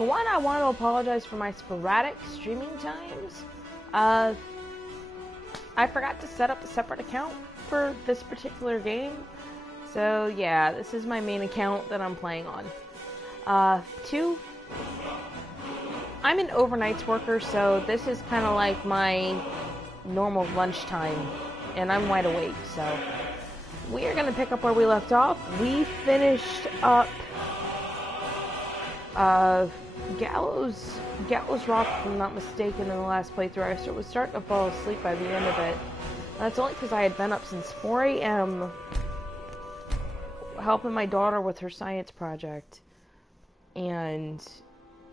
For one, I want to apologize for my sporadic streaming times. I forgot to set up a separate account for this particular game. So yeah, this is my main account that I'm playing on. Two, I'm an overnights worker, so this is kind of like my normal lunchtime, and I'm wide awake, so we are going to pick up where we left off. We finished up Gallows Rock, if I'm not mistaken, in the last playthrough. I was starting to fall asleep by the end of it. That's only because I had been up since 4 a.m. helping my daughter with her science project, and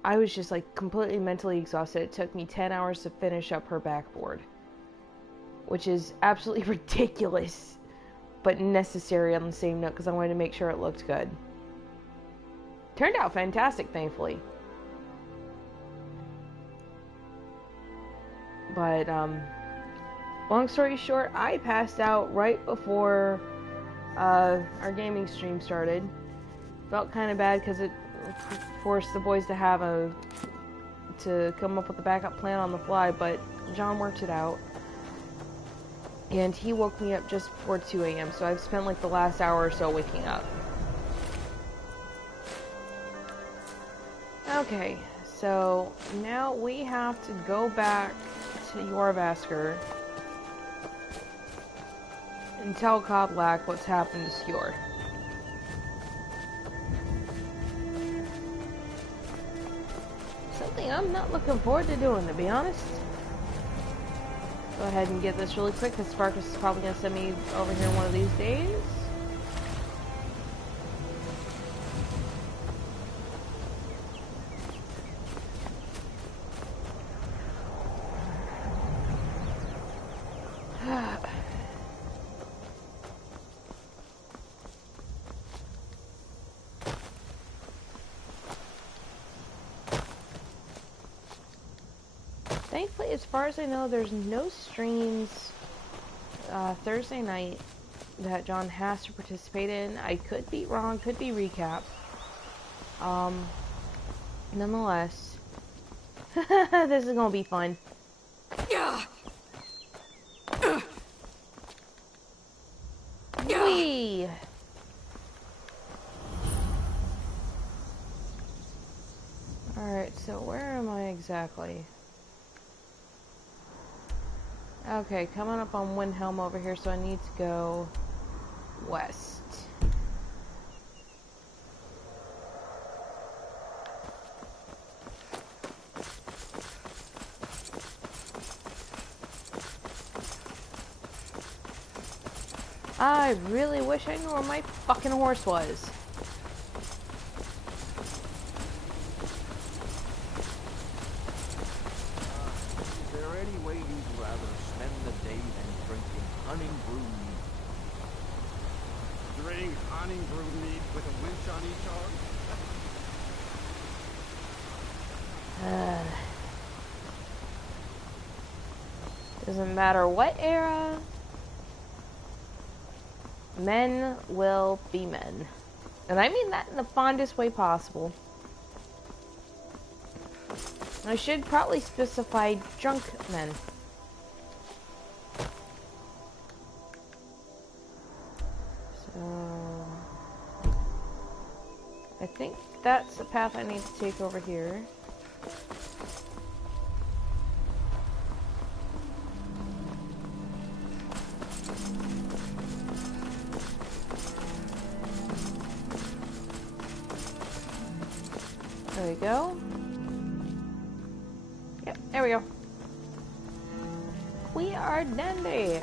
I was just like completely mentally exhausted. It took me 10 hours to finish up her backboard, which is absolutely ridiculous, but necessary on the same note because I wanted to make sure it looked good. Turned out fantastic, thankfully. But, long story short, I passed out right before our gaming stream started. Felt kind of bad because it forced the boys to come up with a backup plan on the fly, but John worked it out. And he woke me up just before 2 a.m., so I've spent like the last hour or so waking up. Okay, so now we have to go back to Jorvaskr and tell Kodlak what's happened to Skjor. Something I'm not looking forward to doing, to be honest. Go ahead and get this really quick, because Sparkus is probably going to send me over here one of these days. Thankfully, as far as I know, there's no streams Thursday night that John has to participate in. I could be wrong, could be recap. Nonetheless, this is gonna be fun. Whee! Alright, so where am I exactly? Okay, coming up on Windhelm over here, so I need to go west. I really wish I knew where my fucking horse was. Doesn't matter what era, men will be men. And I mean that in the fondest way possible. I should probably specify drunk men. So I think that's the path I need to take over here. There we go. Yep, there we go. We are dandy.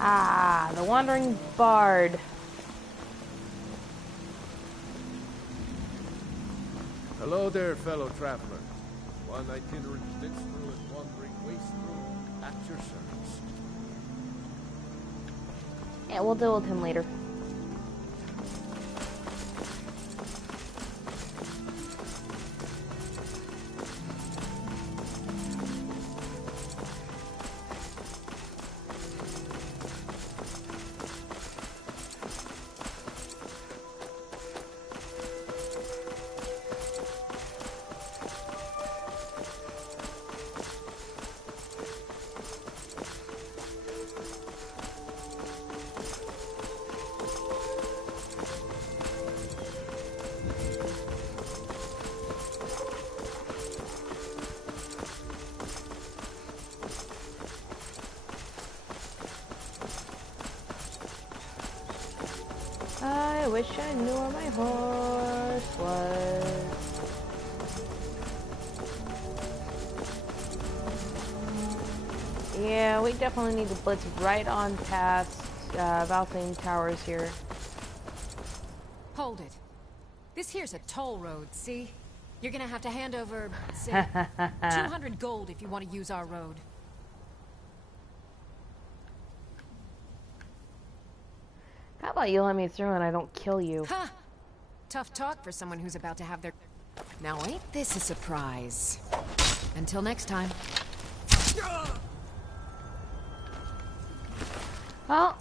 Ah, the Wandering Bard. Hello there, fellow traveler. One itinerant minstrel and wandering wastrel at your service. Yeah, we'll deal with him later. I wish I knew where my horse was. Yeah, we definitely need to blitz right on past Valthane Towers here. Hold it. This here's a toll road, see? You're gonna have to hand over, say, 200 gold if you want to use our road. How about you let me through and I don't kill you? Ha! Huh. Tough talk for someone who's about to have their... Now ain't this a surprise? Until next time. Well,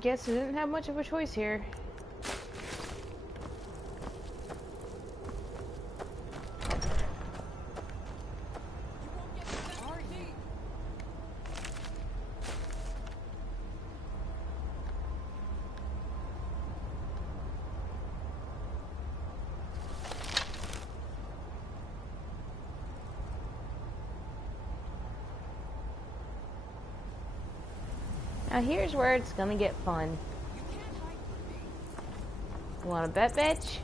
guess I didn't have much of a choice here. Now here's where it's gonna get fun. You wanna bet, bitch?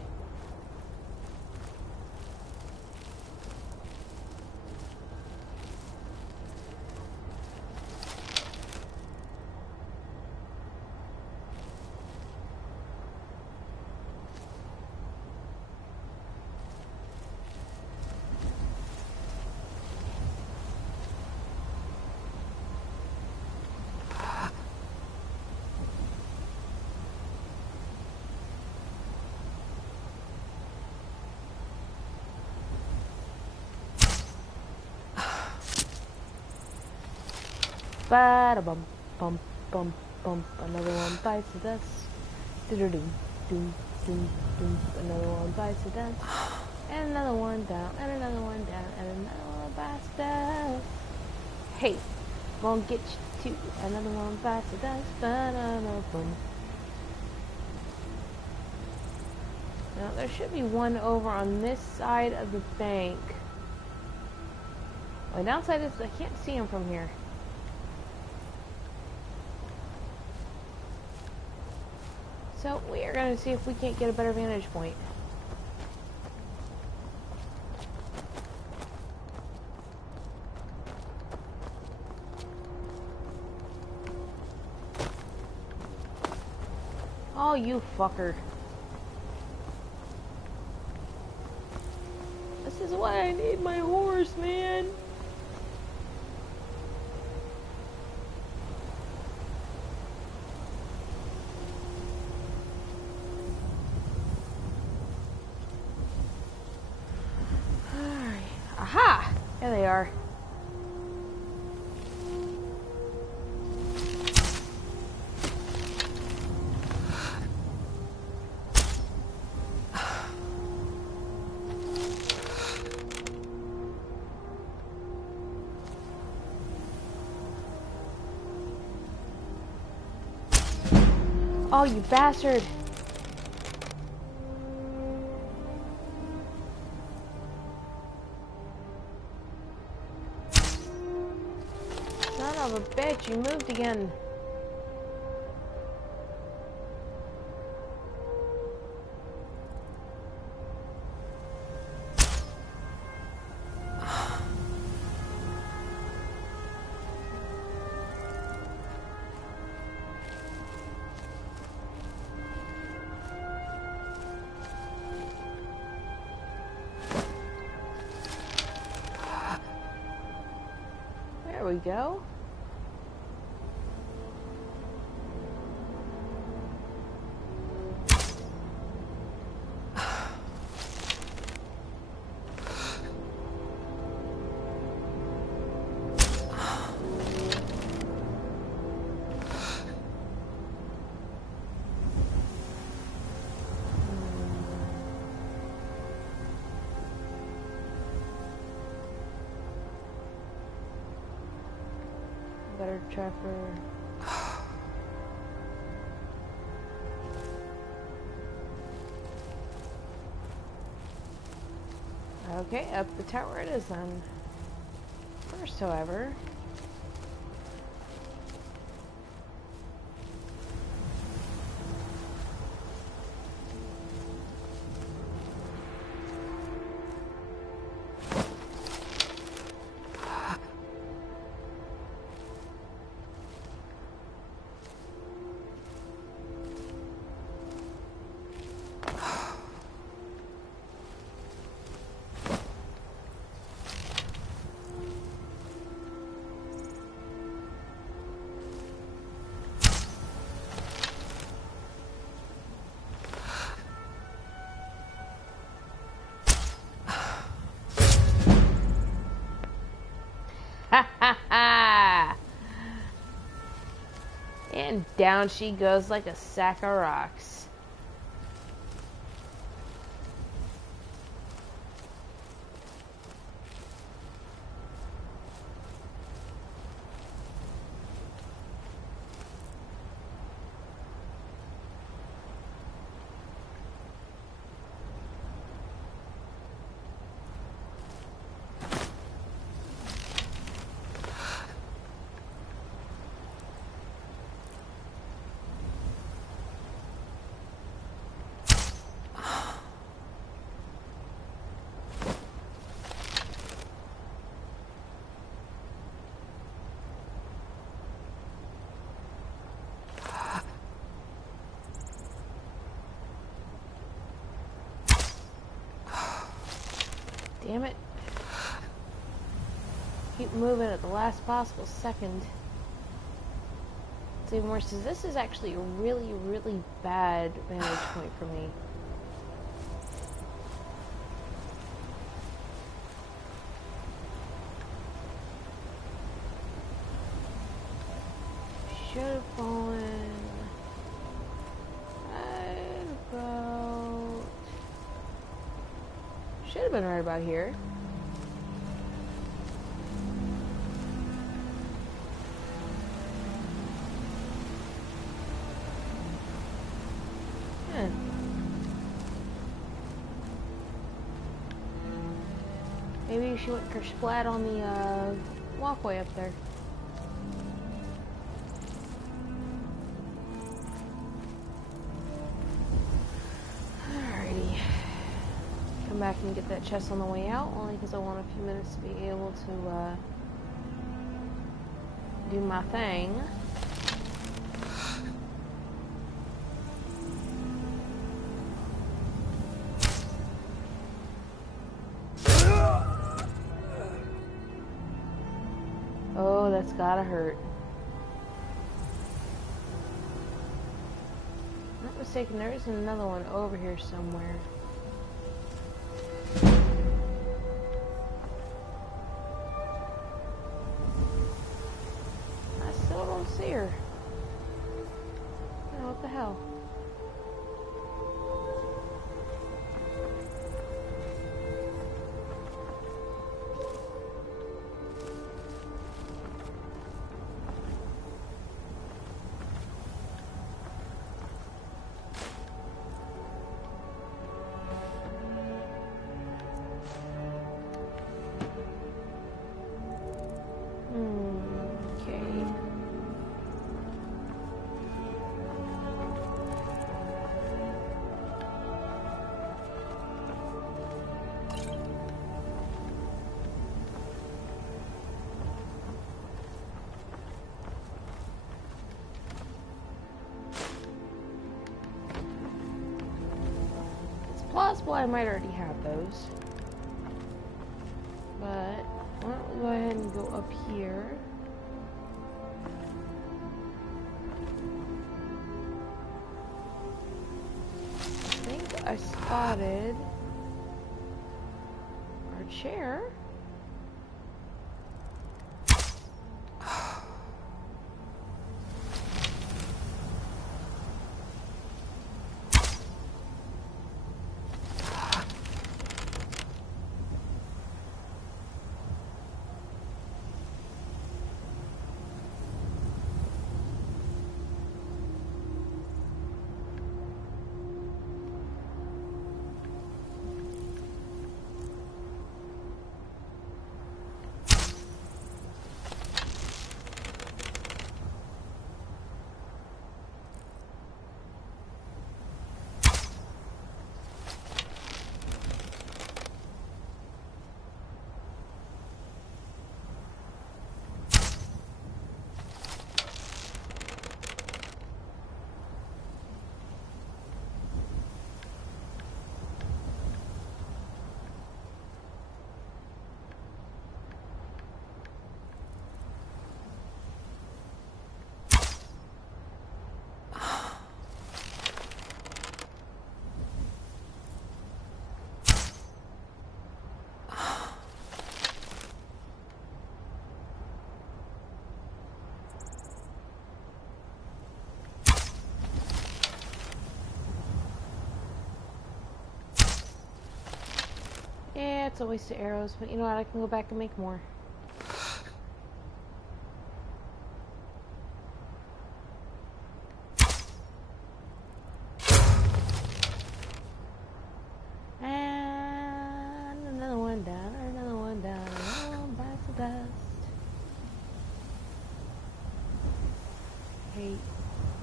Bada bum bum bum bum. Another one bites the dust. Do do do do do do. Another one bites the dust. And another one down. And another one down. And another one bites the dust. Hey, won't get you too. Another one bites the dust. Banana boom. Now there should be one over on this side of the bank. My downside is I can't see him from here. So we are going to see if we can't get a better vantage point. Oh, you fucker. This is why I need my horse, man. Aha! There they are. Oh, you bastard! Son of a bitch, you moved again. There we go. Better trapper. Okay, up the tower it is then. First, however, And down she goes like a sack of rocks. Damn it. Keep moving at the last possible second. It's even worse, because this is actually a really, really bad vantage point for me. Should have fallen right about... Should have been right about here. Yeah. Maybe she went kersplat on the walkway up there. Alrighty. Come back and get that chest on the way out, only because I want a few minutes to be able to do my thing. Oh, that's gotta hurt. If I'm not mistaken, there is another one over here somewhere. I still don't see her. Oh, what the hell? Okay. It's plausible I might already have those. But why don't we go ahead and go up here. I think I spotted our chair. That's a waste of arrows, but you know what? I can go back and make more. And another one down, another one down, another one bites the dust. Hate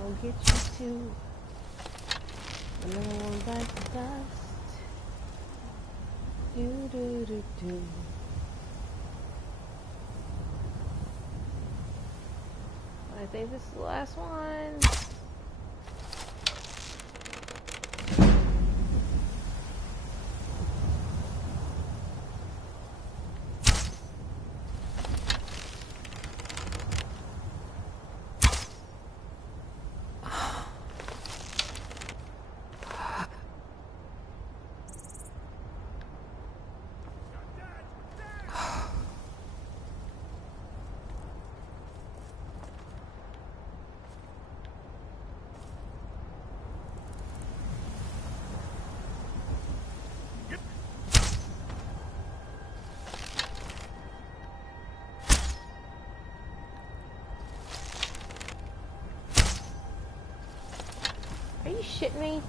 will get you too. Another one bites the dust. Do do do do. I think this is the last one. Are you shitting me?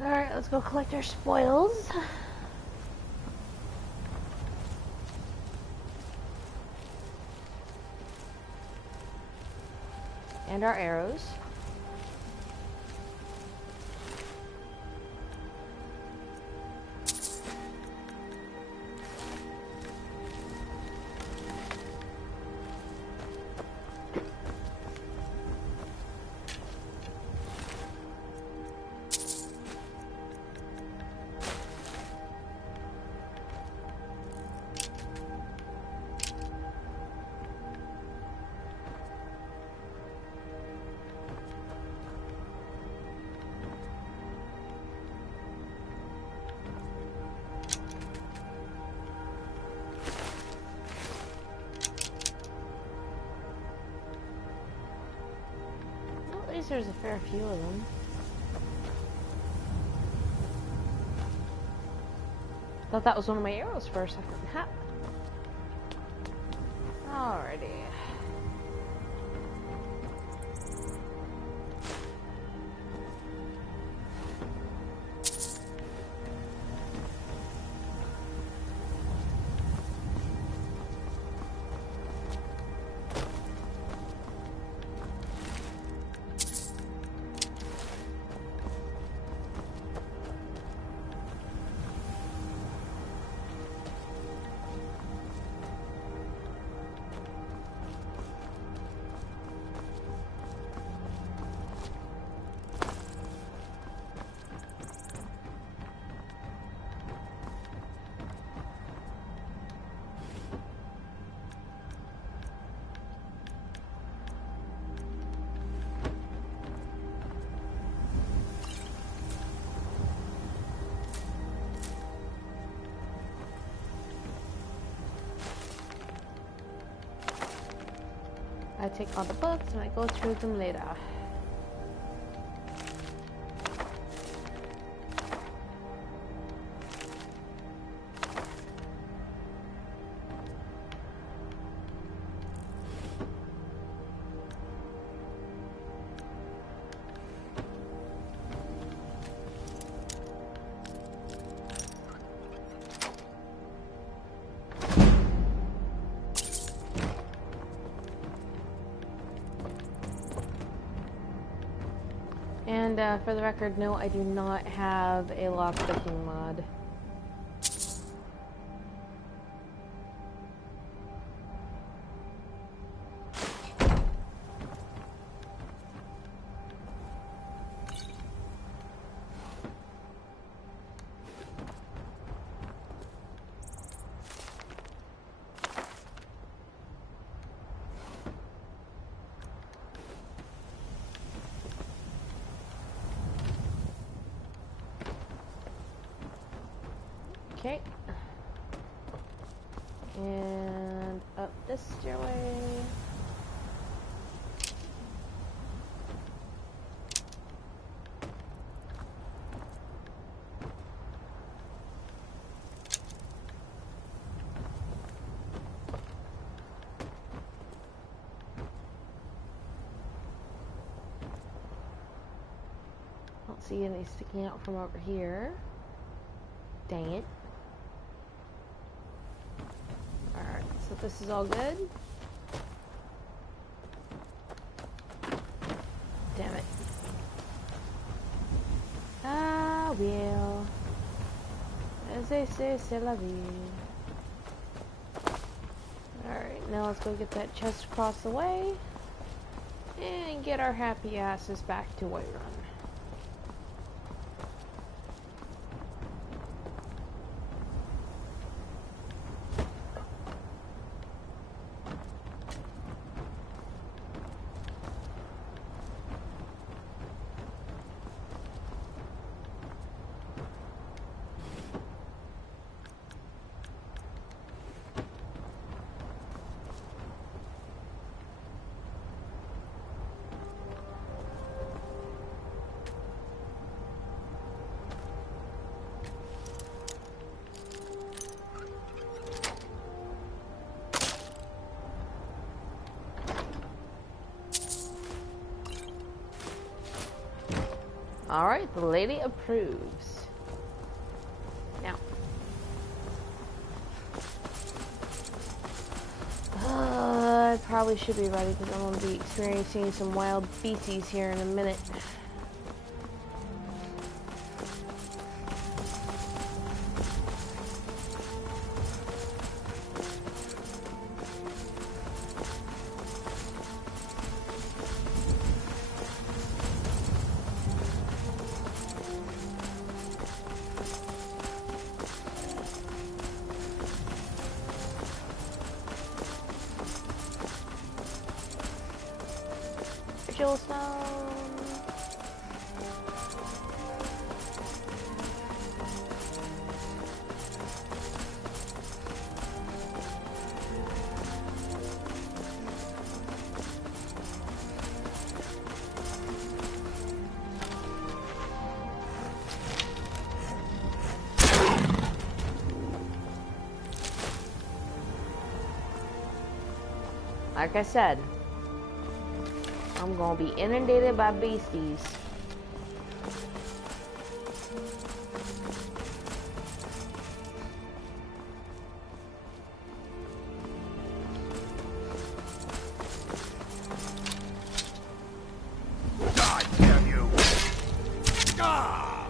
Alright, let's go collect our spoils. And our arrows. At least there's a fair few of them. Thought that was one of my arrows for a second. Ha! Alrighty. I take all the books and I go through them later. And for the record, no, I do not have a lockpicking mod. Okay. And up this stairway. Don't see any sticking out from over here. Dang it. Alright, so this is all good. Damn it. Ah, well. As they say, c'est la vie. Alright, now let's go get that chest across the way. And get our happy asses back to Whiterun. Alright, the lady approves. Now. I probably should be ready because I'm going to be experiencing some wild beasties here in a minute. Like I said, I'm gonna be inundated by beasties. God damn you! Ah!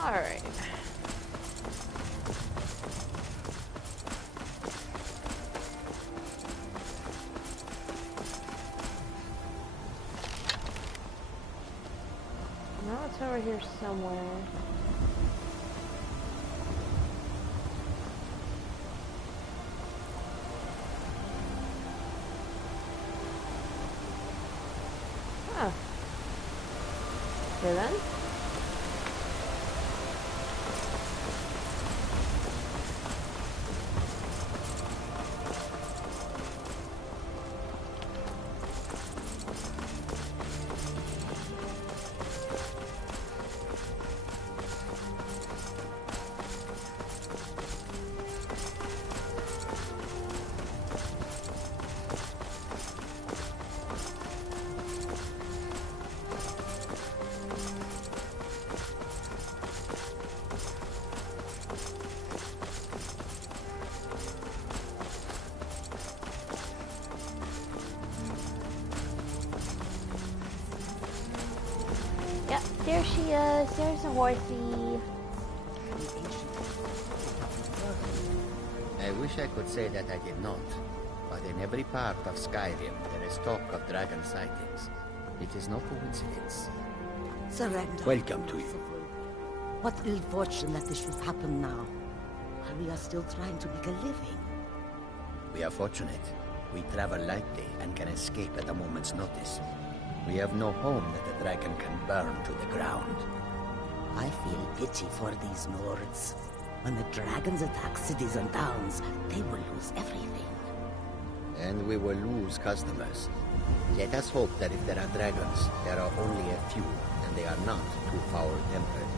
Alright. Now it's over here somewhere. Huh. Okay then. Yep, there she is. There's a horsey. I wish I could say that I did not, but in every part of Skyrim there is talk of dragon sightings. It is no coincidence. Surrender. Welcome to you. What ill fortune that this should happen now. While we are still trying to make a living. We are fortunate. We travel lightly and can escape at a moment's notice. We have no home that a dragon can burn to the ground. I feel pity for these Nords. When the dragons attack cities and towns, they will lose everything. And we will lose customers. Let us hope that if there are dragons, there are only a few, and they are not too foul-tempered.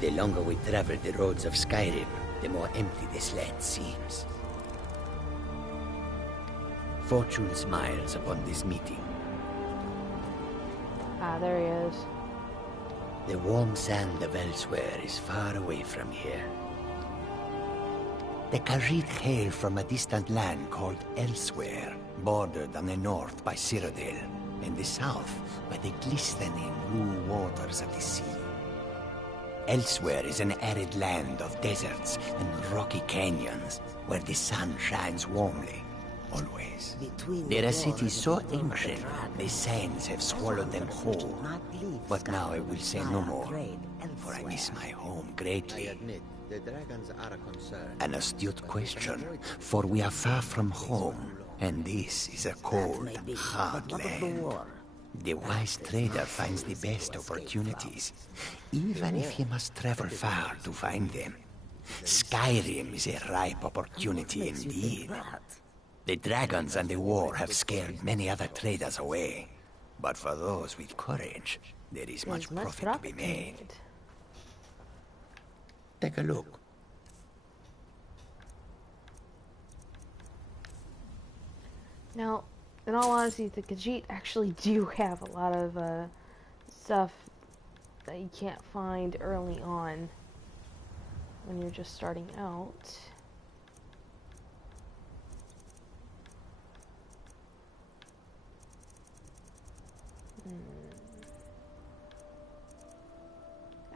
The longer we travel the roads of Skyrim, the more empty this land seems. Fortune smiles upon this meeting. Ah, there he is. The warm sand of elsewhere is far away from here. The Khajiit hail from a distant land called Elsewhere, bordered on the north by Cyrodiil, and the south by the glistening blue waters of the sea. Elsewhere is an arid land of deserts and rocky canyons, where the sun shines warmly, always. They're a city so ancient, the sands have swallowed them whole. But now I will say no more, for I miss my home greatly. I admit, the dragons are a concern. An astute question, for we are far from home, and this is a cold, hard land. The wise trader finds the best opportunities, even if he must travel far to find them. Skyrim is a ripe opportunity indeed. The dragons and the war have scared many other traders away, but for those with courage, there is much profit to be made. Take a look. Now, in all honesty, the Khajiit actually do have a lot of stuff that you can't find early on when you're just starting out.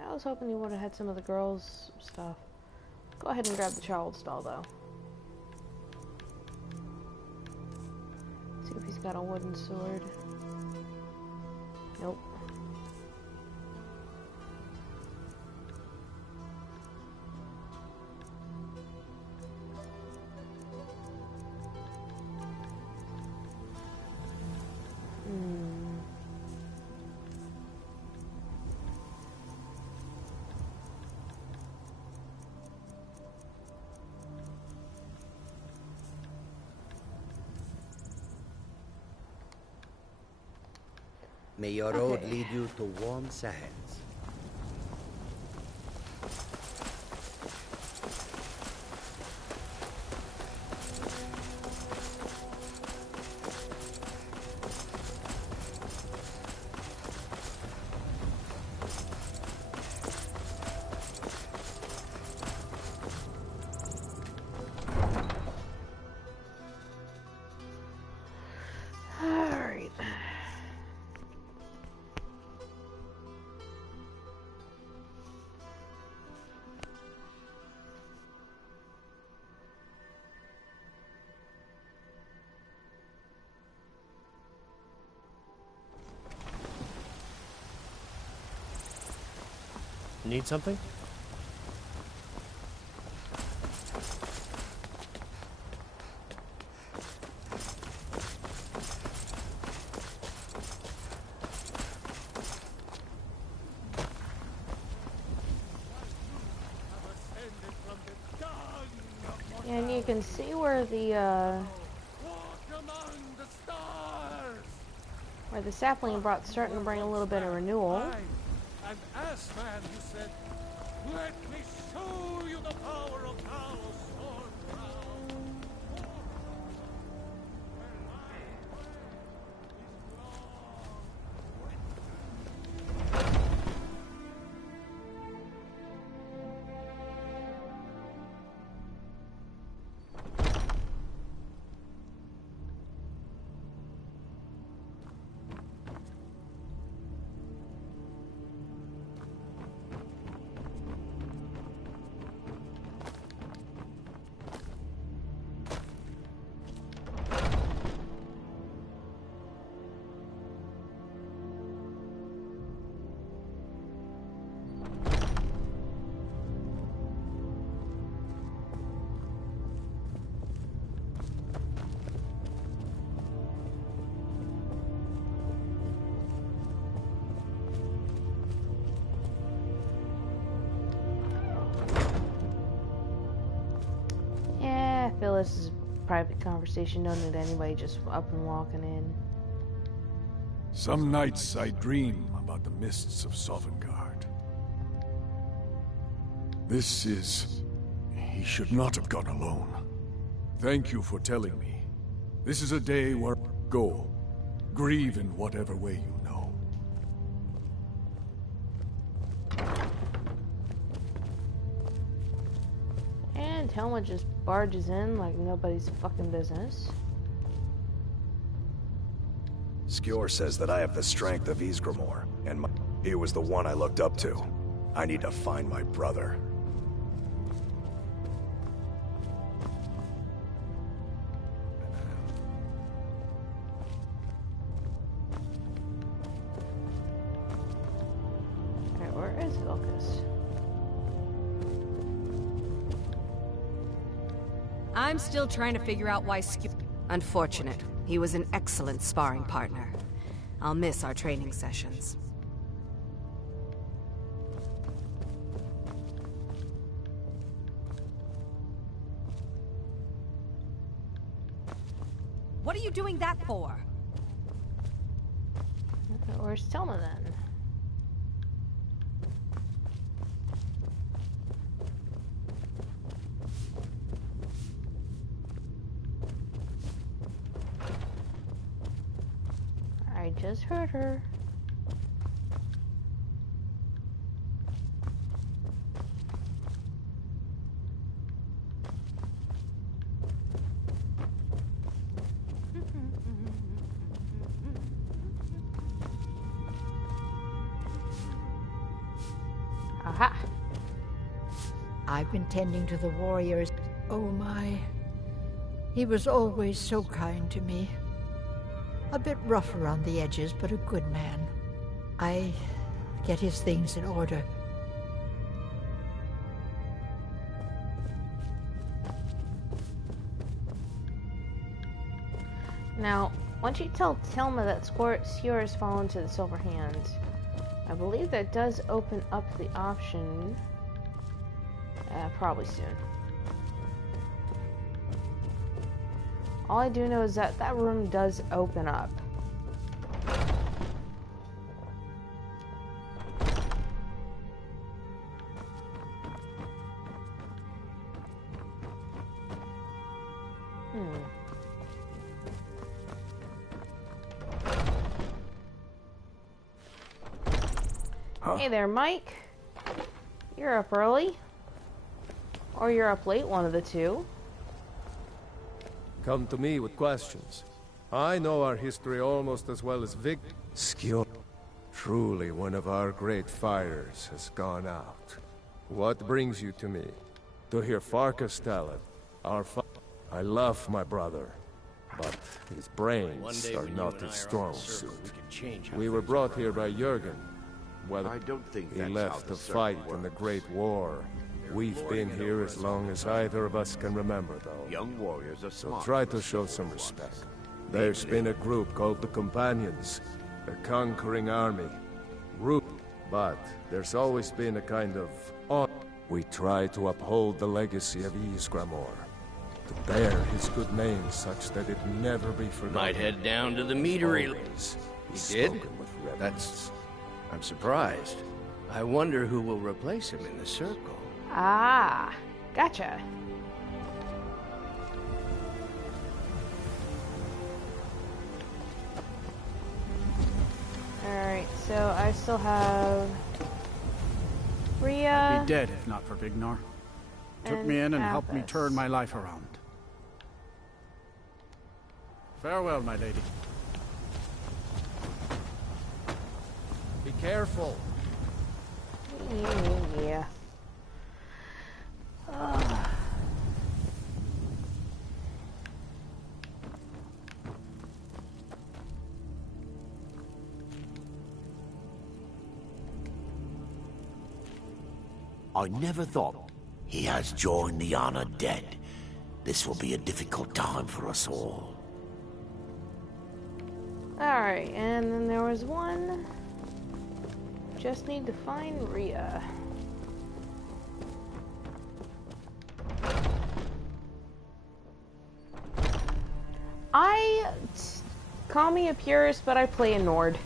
I was hoping you would have had some of the girls' stuff. Go ahead and grab the child stall, though. See if he's got a wooden sword. Nope. May your road lead you to warm sands. Alright. Need something? And you can see where the sapling brought starting to bring a little bit of renewal. An ass man who said, "Let me show you the power of Talos Stormcrown." this is private conversation. Don't need anybody just up and walking in. Some nights I dream about the mists of Sovngarde. This is... He should not have gone alone. Thank you for telling me. This is a day where go. Grieve in whatever way you know. And Helma just barges in like nobody's fucking business. Skjor says that I have the strength of Ysgramor, and he was the one I looked up to. I need to find my brother. Alright, where is Vilkas? I'm still trying to figure out why Skjor... Unfortunate. He was an excellent sparring partner. I'll miss our training sessions. What are you doing that for? Where's Telma then? I just heard her. Aha! I've been tending to the warriors. Oh my. He was always so kind to me. A bit rough around the edges, but a good man. I get his things in order. Now, once you tell Telma that Skjor has fallen to the Silver Hand, I believe that does open up the option. Probably soon. All I do know is that that room does open up. Hey there, Mike. You're up early. Or you're up late, one of the two. Come to me with questions. I know our history almost as well as Vic. Skjor. Truly one of our great fighters has gone out. What brings you to me? To hear Farkas tell it. I love my brother, but his brains are not his strong suit. We were brought here by Jurgen. Well, I don't think he that's left how to fight in the Great War. We've been here as long as either of us can remember, though. Young warriors are So smart. try to show some respect. There's been a group called the Companions, a conquering army. But there's always been a kind of we try to uphold the legacy of Ysgramor, to bear his good name such that it never be forgotten. Might head down to the meadery. Always He spoken did? with reverence. I'm surprised. I wonder who will replace him in the circle. Ah, gotcha. Alright, so I still have Rhea. I'd be dead if not for Vignar. Took me in and helped me Athos. turn my life around. Farewell, my lady. Be careful. Yeah. I never thought. He has joined the honored dead. This will be a difficult time for us all. Alright, and then there was one. Just need to find Rhea. Call me a purist, but I play a Nord.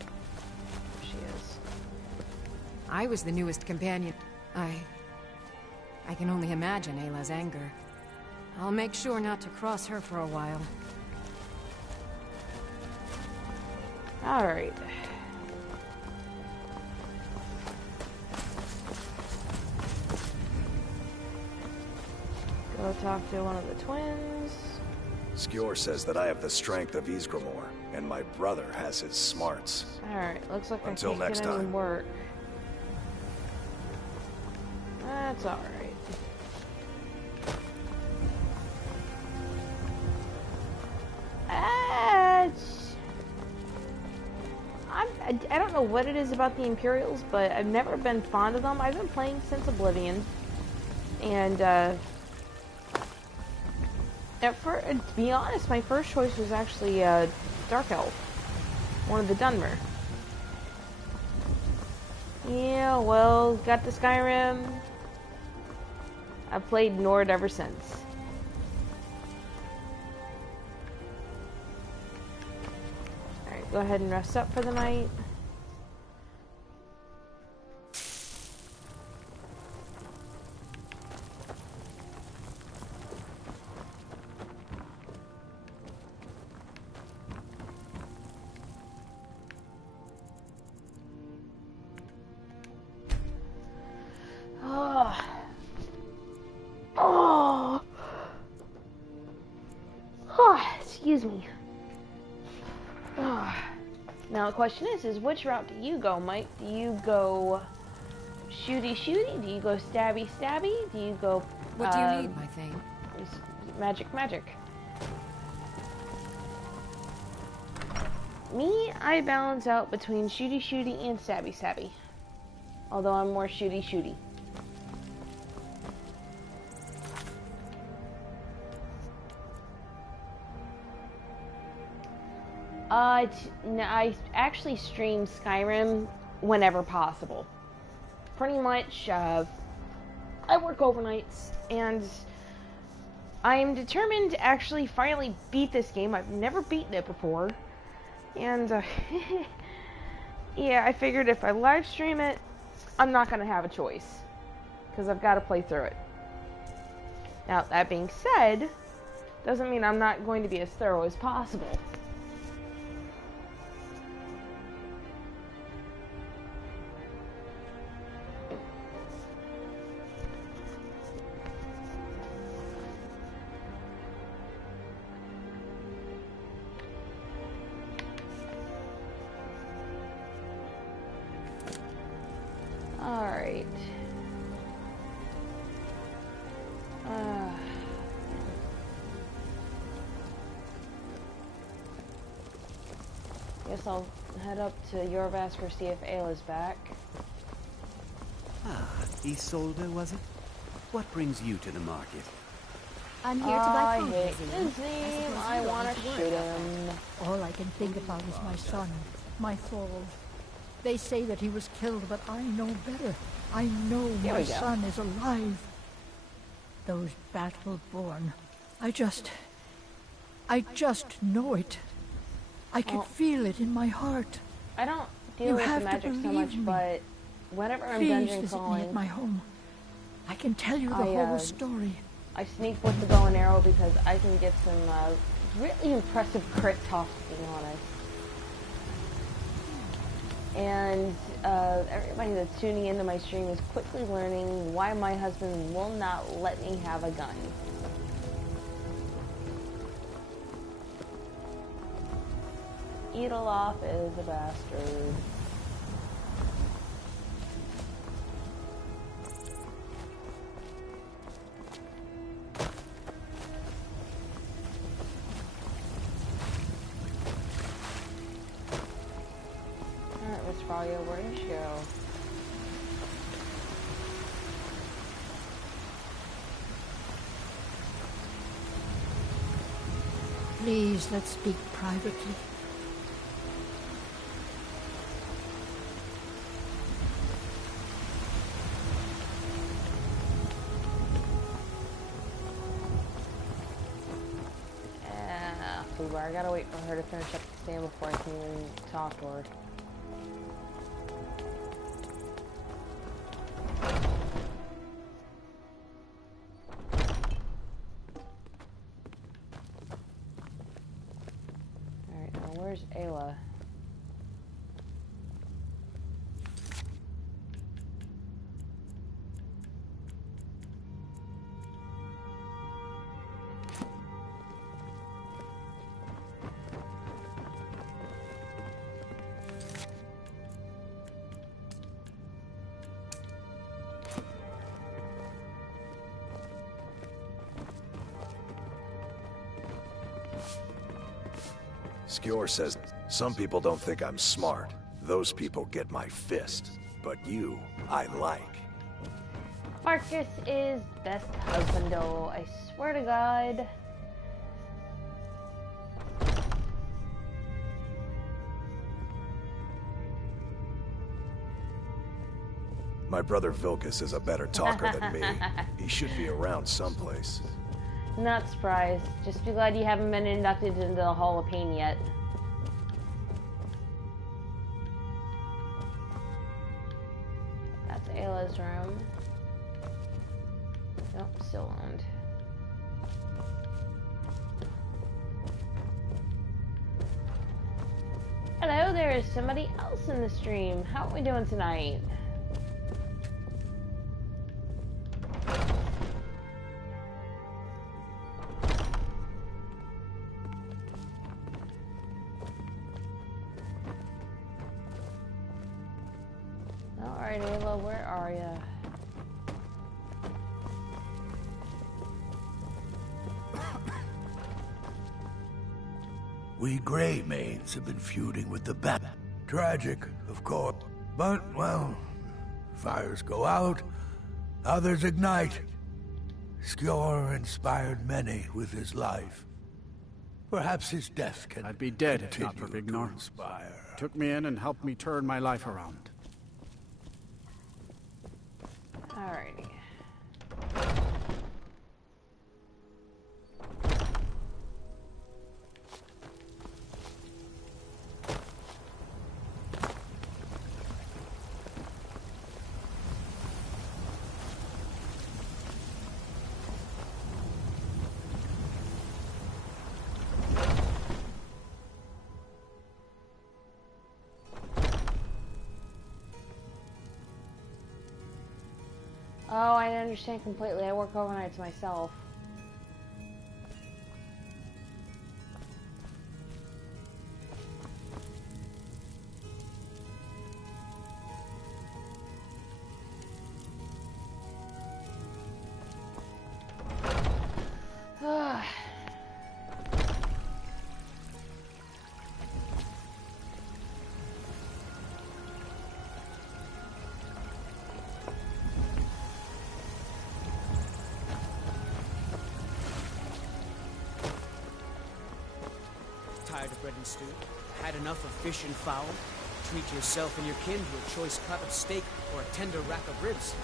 There she is. I was the newest companion. I can only imagine Ayla's anger. I'll make sure not to cross her for a while. Alright. Go talk to one of the twins. Skjor says that I have the strength of Ysgramor, and my brother has his smarts. Alright, looks like Until I can't next get any time. work. That's alright. I don't know what it is about the Imperials, but I've never been fond of them. I've been playing since Oblivion. And, to be honest, my first choice was actually, Dark Elf. One of the Dunmer. Yeah, well, got the Skyrim. I've played Nord ever since. Alright, go ahead and rest up for the night. Excuse me. Now the question is which route do you go, Mike? Do you go shooty shooty? Do you go stabby stabby? Do you go What do you need, my thing? Magic magic. Me, I balance out between shooty shooty and stabby stabby. Although I'm more shooty shooty. I actually stream Skyrim whenever possible. Pretty much, I work overnights, and I am determined to actually finally beat this game. I've never beaten it before, and yeah, I figured if I live stream it, I'm not going to have a choice, because I've got to play through it. Now, that being said, doesn't mean I'm not going to be as thorough as possible. Alright. Guess I'll head up to Yorvasker, see if Ayla's back. Ah, Isolde, was it? What brings you to the market? I'm here to buy food. I hate his name. I want to shoot him. All I can think about is my son, my fall. They say that he was killed, but I know better. I know my son is alive. Those battle-born. I just know it. I can feel it in my heart. I don't deal with the magic so much, but whenever I'm dungeon visit crawling, me at my home. I can tell you the whole story. I sneak with the bow and arrow because I can get some really impressive crits off, to be honest. And everybody that's tuning into my stream is quickly learning why my husband will not let me have a gun. Edeloff is a bastard. Alright, Westphalia, where did she go? Please, let's speak privately. everywhere. I gotta wait for her to finish up the stand before I can even talk to her. Alright, now where's Ayla? Skjor says, some people don't think I'm smart. Those people get my fist. But you, I like. Farkas is best husbando, I swear to God. My brother Vilkas is a better talker than me. He should be around someplace. Not surprised. Just be glad you haven't been inducted into the Hall of Pain yet. That's Ayla's room. Nope, still owned. Hello, there is somebody else in the stream. How are we doing tonight? Alright, Ayla, where are ya? We Greymaids have been feuding with the Bat. Tragic, of course. But, well, fires go out, others ignite. Skjor inspired many with his life. Perhaps his death can I'd be dead if continue not for to Vignor. inspire. Took me in and helped me turn my life around. Alrighty. Oh, I understand completely. I work overnights myself. Tired of bread and stew? Had enough of fish and fowl? Treat yourself and your kin to a choice cut of steak or a tender rack of ribs.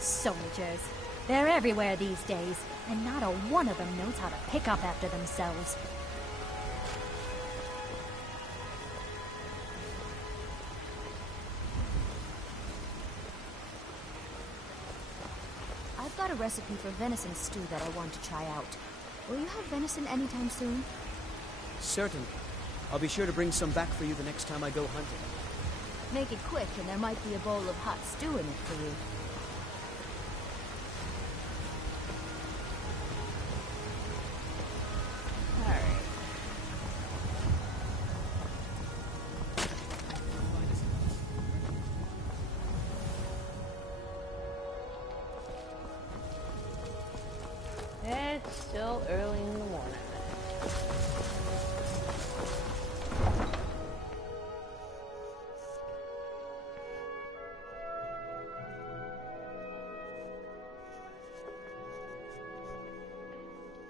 Soldiers. They're everywhere these days, and not a one of them knows how to pick up after themselves. I've got a recipe for venison stew that I want to try out. Will you have venison anytime soon? Certainly. I'll be sure to bring some back for you the next time I go hunting. Make it quick, and there might be a bowl of hot stew in it for you. It's still early in the morning.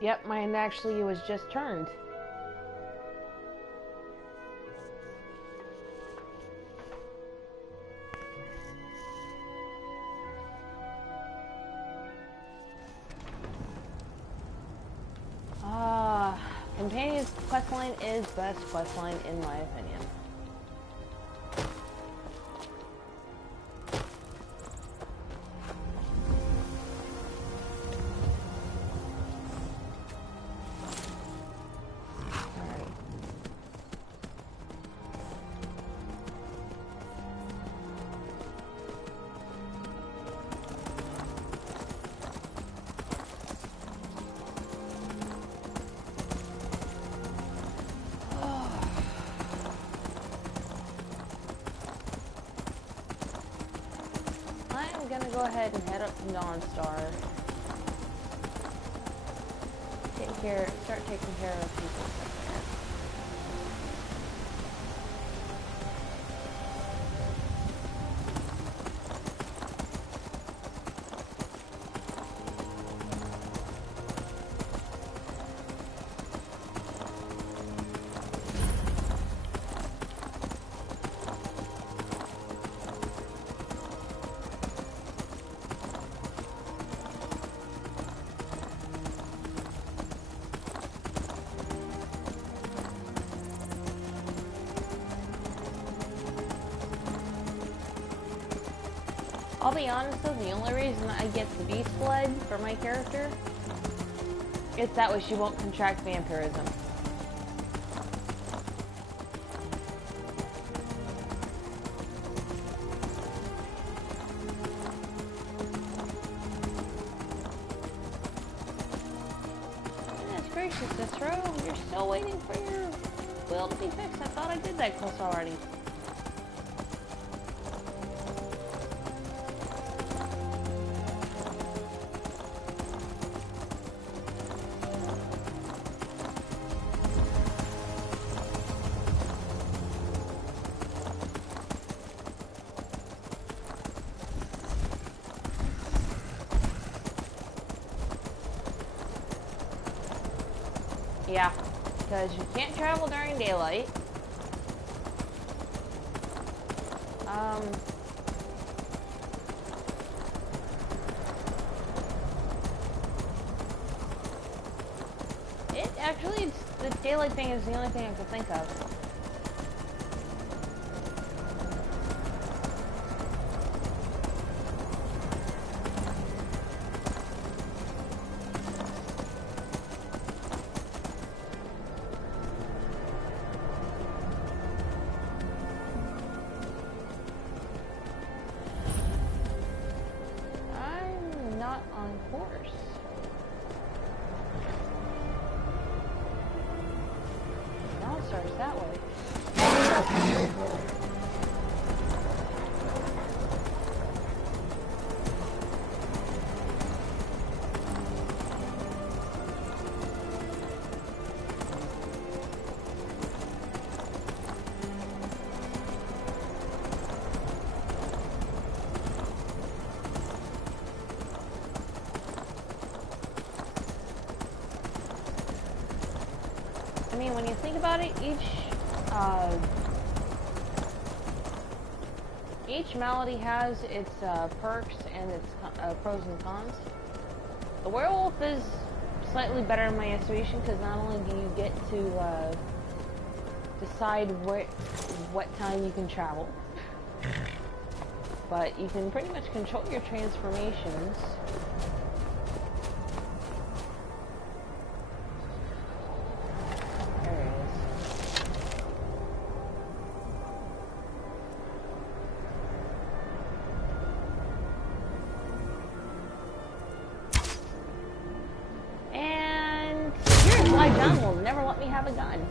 Yep, mine actually was just turned. Companions questline is best questline in my opinion. Go ahead and head up to Dawnstar. Start taking care of people. I'll be honest though, the only reason I get the beast blood for my character is that way she won't contract vampirism. Goodness gracious, Cicero, you're still waiting for your will to be fixed. I thought I did that quest already. Yeah, because you can't travel during daylight. The daylight thing is the only thing I could think of. That way. I mean, when you think about it, each malady has its perks and its pros and cons. The werewolf is slightly better in my estimation because not only do you get to decide what time you can travel, but you can pretty much control your transformations. Have a gun.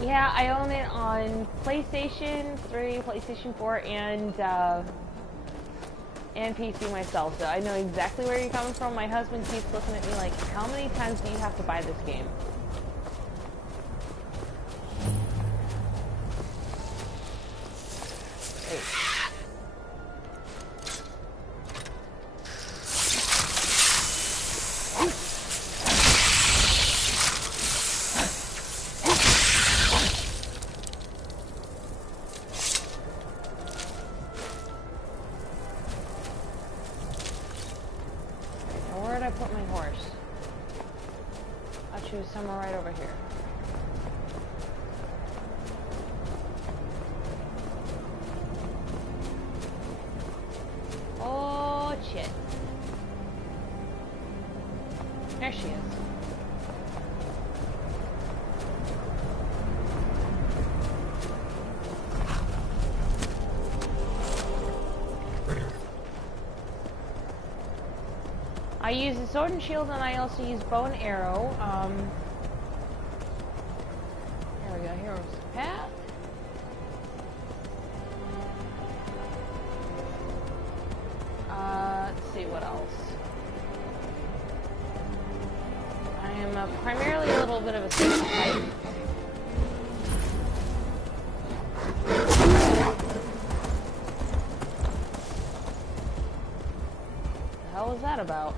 Yeah, I own it on PlayStation 3, PlayStation 4, and PC myself, so I know exactly where you're coming from. My husband keeps looking at me like, how many times do you have to buy this game? I put my horse? I'll choose somewhere right over here. Oh, shit. There she is. I use the sword and shield, and I also use bow and arrow. There we go, hero's path. Let's see what else. I am primarily a little bit of a safe type. What the hell was that about?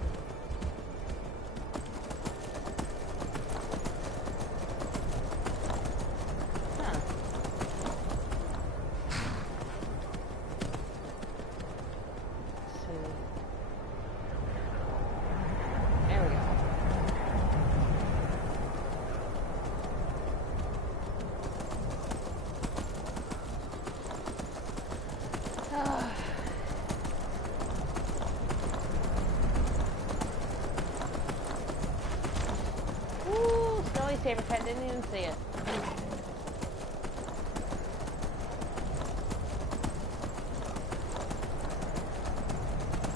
Saber pet didn't even see it.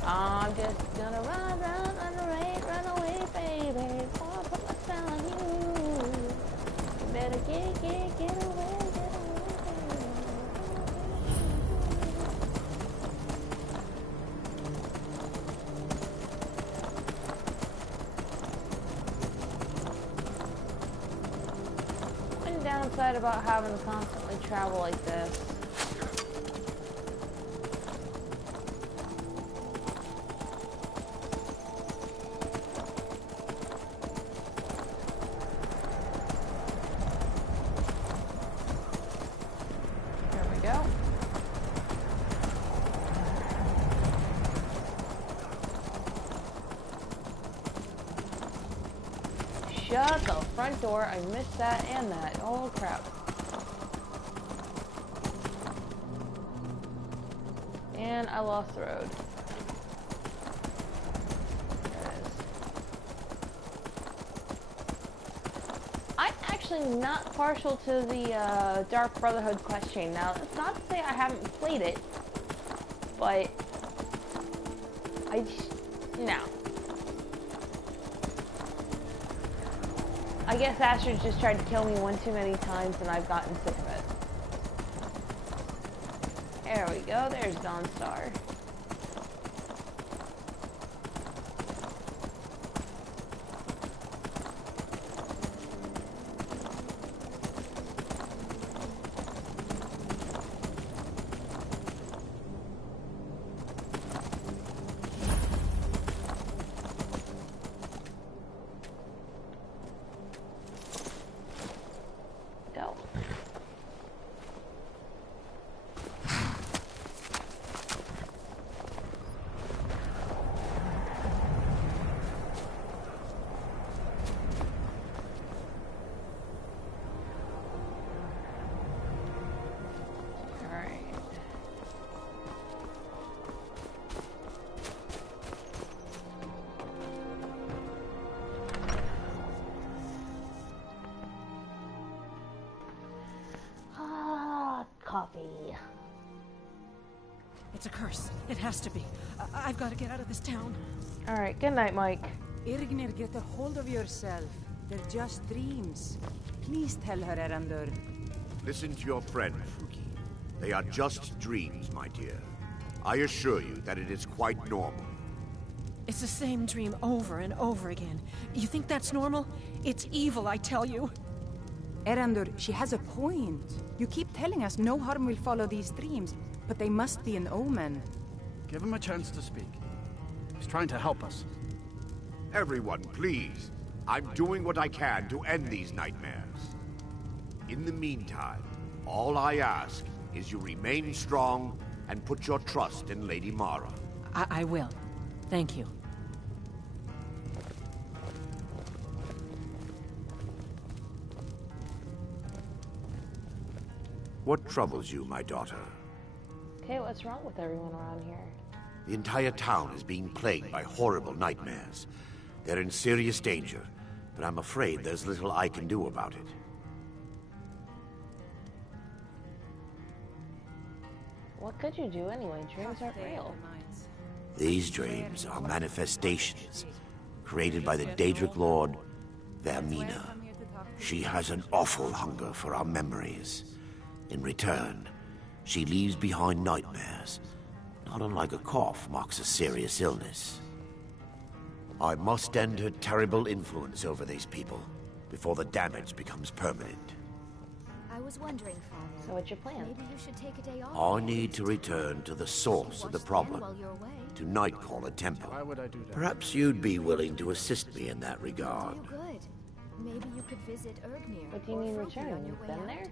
I'm just gonna run, run away, baby. Before I put my spell on you. You better get away. Downside about having to constantly travel like this. There we go. Shut the front door. I missed that and that. Oh crap. And I lost the road. There it is. I'm actually not partial to the Dark Brotherhood quest chain. Now, it's not to say I haven't played it, but no. I guess Astrid just tried to kill me one too many times and I've gotten sick of it. There we go, there's Dawnstar. Coffee. It's a curse. It has to be. I've got to get out of this town. Alright, good night, Mike. Irgnir, get a hold of yourself. They're just dreams. Please tell her, Erandur. Listen to your friend, Fuki. They are just dreams, my dear. I assure you that it is quite normal. It's the same dream over and over again. You think that's normal? It's evil, I tell you. Erandur, she has a point. You keep telling us no harm will follow these dreams, but they must be an omen. Give him a chance to speak. He's trying to help us. Everyone, please. I'm doing what I can to end these nightmares. In the meantime, all I ask is you remain strong and put your trust in Lady Mara. I will. Thank you. What troubles you, my daughter? Okay, what's wrong with everyone around here? The entire town is being plagued by horrible nightmares. They're in serious danger, but I'm afraid there's little I can do about it. What could you do anyway? Dreams aren't real. These dreams are manifestations created by the Daedric Lord, Vermina. She has an awful hunger for our memories. In return, she leaves behind nightmares, not unlike a cough marks a serious illness. I must end her terrible influence over these people before the damage becomes permanent. I was wondering, Father. So what's your plan? Maybe you should take a day off. I need to return to the source of the problem, to Nightcaller Temple. Why would I do that? Perhaps you'd be willing to assist me in that regard. Oh, good. Maybe you could visit Ergnir. What do you mean return? You've been there?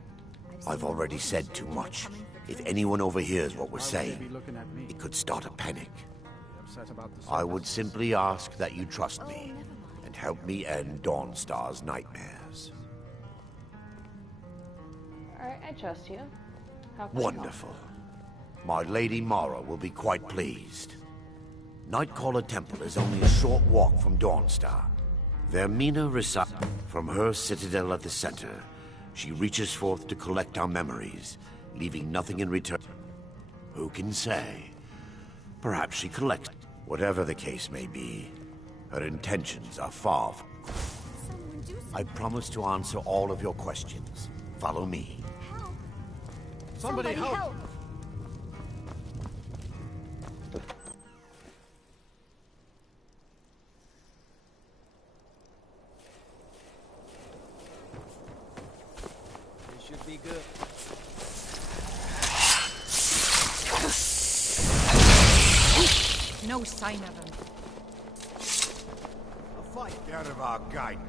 I've already said too much. If anyone overhears what we're saying, it could start a panic. I would simply ask that you trust me and help me end Dawnstar's nightmares. Alright, I trust you. How can I help? Wonderful. My Lady Mara will be quite pleased. Nightcaller Temple is only a short walk from Dawnstar. Vermina resides from her citadel at the center. She reaches forth to collect our memories, leaving nothing in return. Who can say? Perhaps she collects. Whatever the case may be, her intentions are far from... I promise to answer all of your questions. Follow me. Help! Somebody help! This should be good. No sign of him. A fight! Yaravar, guide me.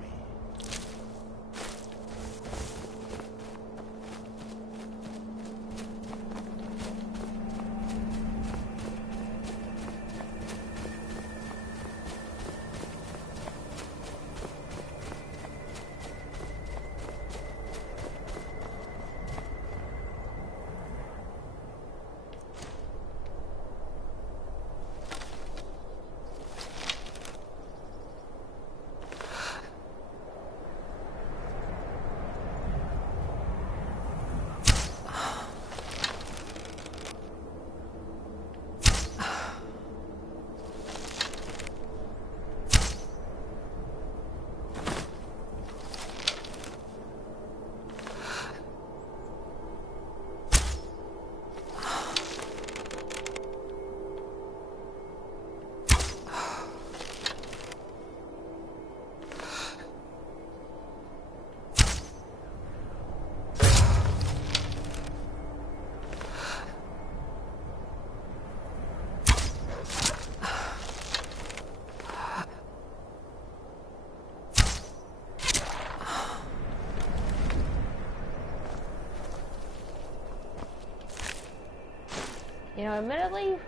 You know, admittedly,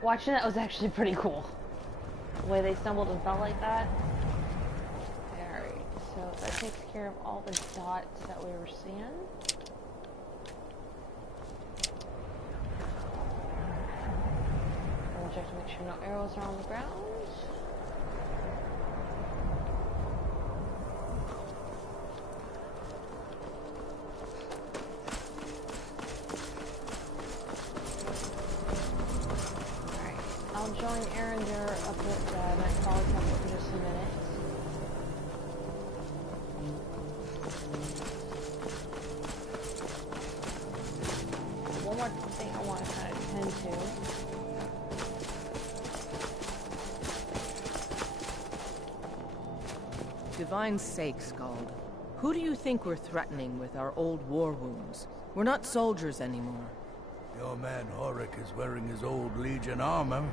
watching that was actually pretty cool. The way they stumbled and fell like that. Alright, so that takes care of all the dots that we were seeing. We'll check to make sure no arrows are on the ground. I'll join Erender up at Nightcaller Temple for just a minute. One more thing I want to kind of tend to. Divine's sake, Skald. Who do you think we're threatening with our old war wounds? We're not soldiers anymore. Your man Horik is wearing his old Legion armor.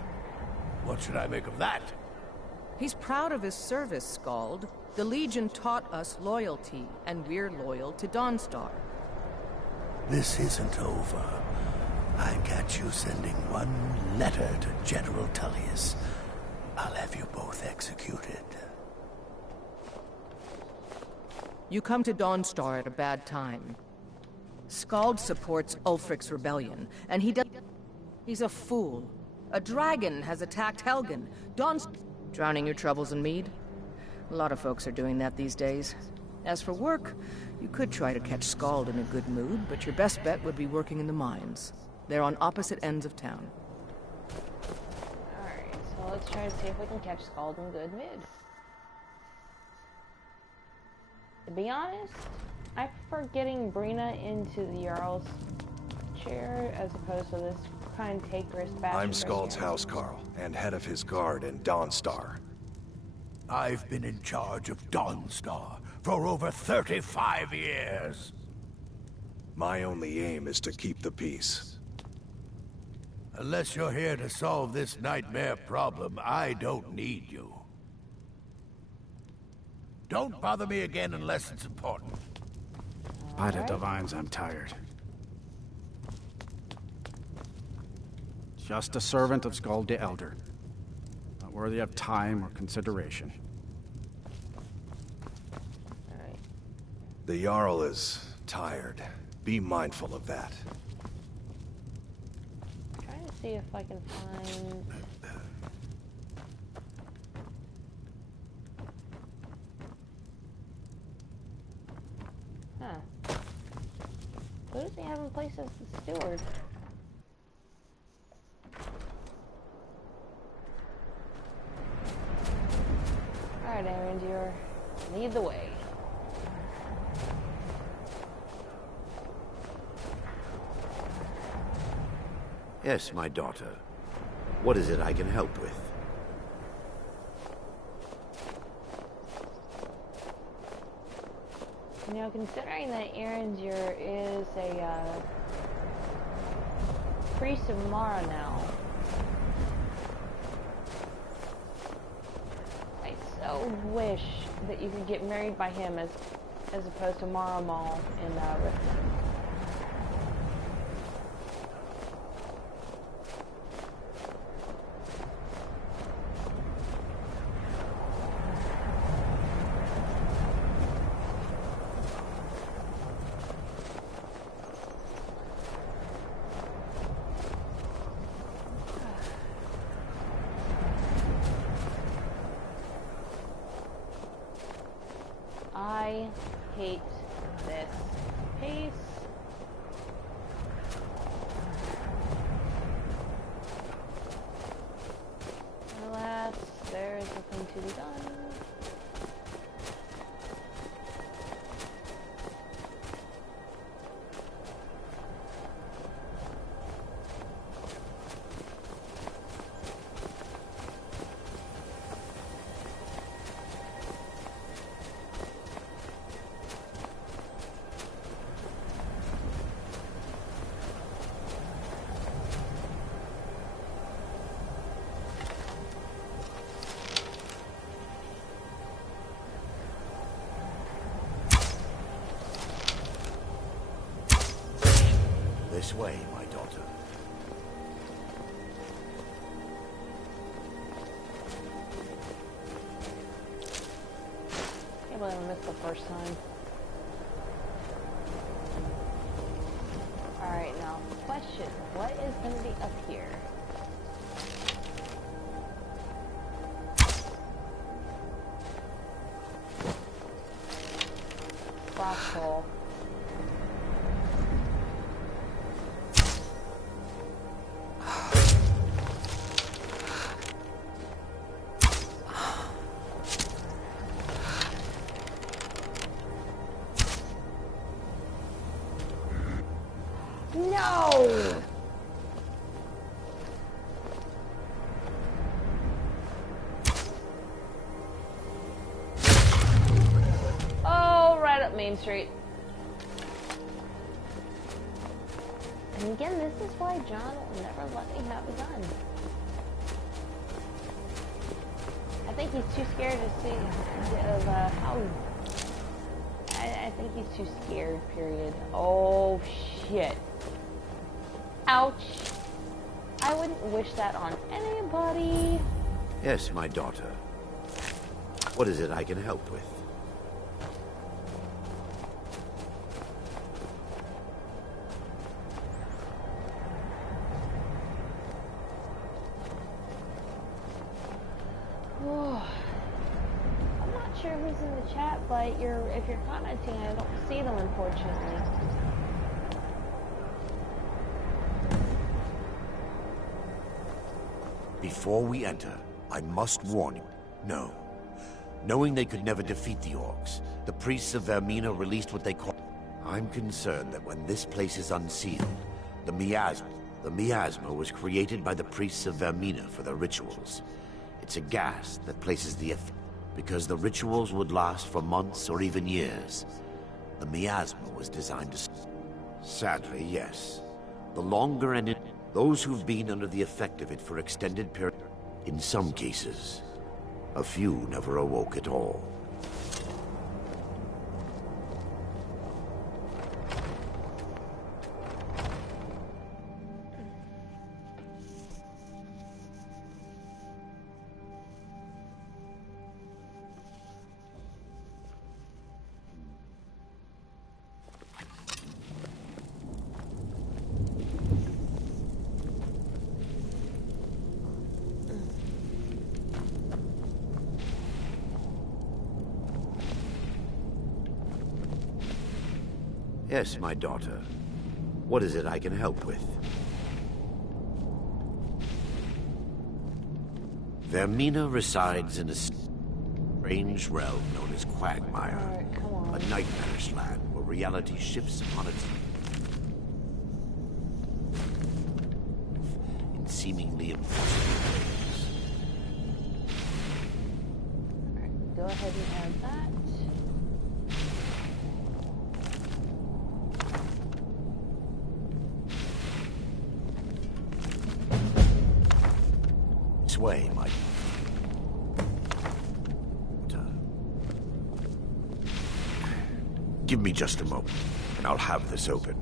What should I make of that? He's proud of his service, Skald. The Legion taught us loyalty, and we're loyal to Dawnstar. This isn't over. I catch you sending one letter to General Tullius. I'll have you both executed. You come to Dawnstar at a bad time. Skald supports Ulfric's rebellion, and he does... He's a fool. A dragon has attacked Helgen. Dawn's... Drowning your troubles in mead? A lot of folks are doing that these days. As for work, you could try to catch Skald in a good mood, but your best bet would be working in the mines. They're on opposite ends of town. Alright, so let's try to see if we can catch Skald in good mood. To be honest, I prefer getting Brina into the Jarl's chair as opposed to this cantankerous bastard. I'm Skald's housecarl, and head of his guard in Dawnstar. I've been in charge of Dawnstar for over 35 years. My only aim is to keep the peace. Unless you're here to solve this nightmare problem, I don't need you. Don't bother me again unless it's important. By the divines, I'm tired. Just a servant of Skald the Elder. Not worthy of time or consideration. Alright. The Jarl is tired. Be mindful of that. Trying to see if I can find... Huh. Who does he have in place as the steward? Alright, Arandir, lead the way. Yes, my daughter. What is it I can help with? You know, considering that Arandir is a priest of Mara now, I so wish that you could get married by him as opposed to Mara Mal in Riftland. I hate this pace. Alas, there is nothing to be done. This way, my daughter. Can't believe I missed the first time. Alright, now, question. What is going to be up here? Foxhole. No! Oh, right up Main Street. And again, this is why John will never let me have a gun. I think he's too scared to see how... I think he's too scared, period. Oh, shit. Ouch. I wouldn't wish that on anybody. Yes, my daughter. What is it I can help with? sure who's in the chat, but if you're commenting, I don't see them, unfortunately. Before we enter, I must warn you. No. Knowing they could never defeat the orcs, the priests of Vermina released what they call... I'm concerned that when this place is unsealed, the miasma was created by the priests of Vermina for their rituals. It's a gas that places the effect, because the rituals would last for months or even years. The miasma was designed to... Sadly, yes. The longer and those who've been under the effect of it for extended periods, in some cases, a few never awoke at all. Yes, my daughter. What is it I can help with? Vermina resides in a strange realm known as Quagmire. A nightmarish land where reality shifts upon its... in seemingly impossible ways. Alright, go ahead and add that. Way, my... Give me just a moment, and I'll have this open.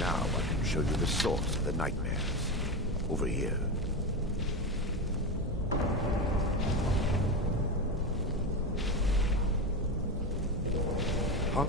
Now I can show you the source of the nightmares. Over here. Huh?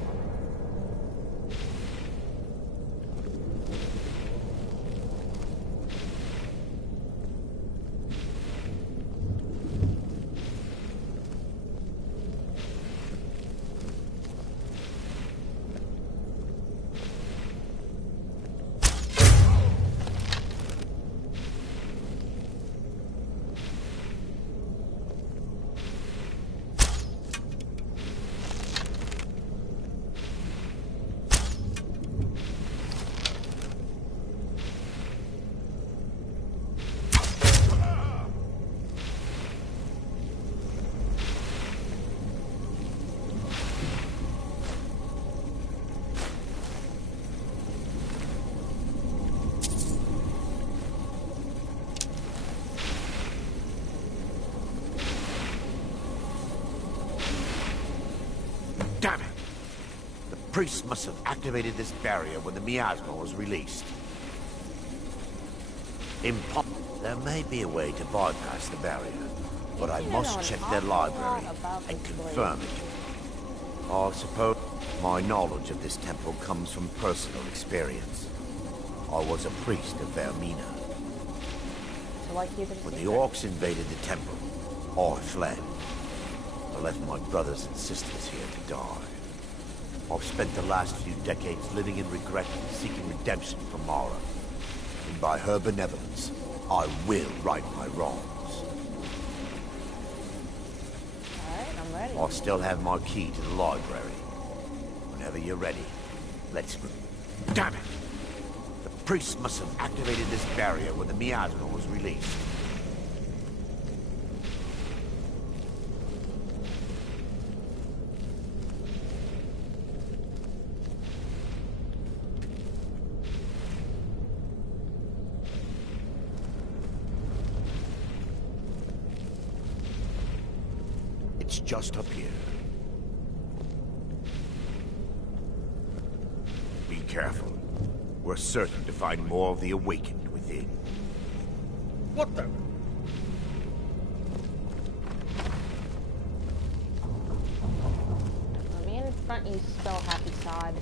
Damn it! The priests must have activated this barrier when the miasma was released. There may be a way to bypass the barrier, but I must check their library and confirm it. I suppose my knowledge of this temple comes from personal experience. I was a priest of Vermina. When the orcs invaded the temple, I fled. I left my brothers and sisters here to die. I've spent the last few decades living in regret and seeking redemption from Mara. And by her benevolence, I will right my wrongs. Alright, I'm ready. I still have my key to the library. Whenever you're ready, let's... Damn it! The priests must have activated this barrier when the miasma was released. It's just up here. Be careful. We're certain to find more of the awakened within. What the? Let me in front confront, you spell happy sod.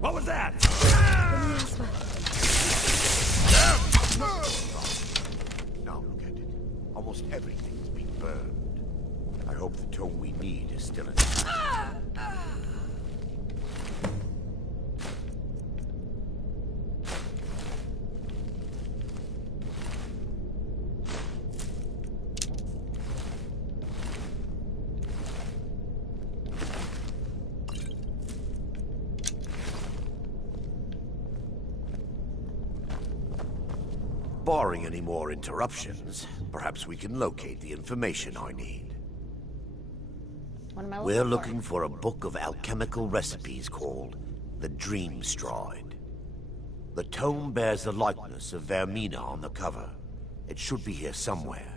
What was that? Now look at it. Almost everything's been burned. I hope the tome we need is still intact. Barring any more interruptions, perhaps we can locate the information I need. What am I We're looking for a book of alchemical recipes called the Dream Stride. The tome bears the likeness of Vermina on the cover. It should be here somewhere.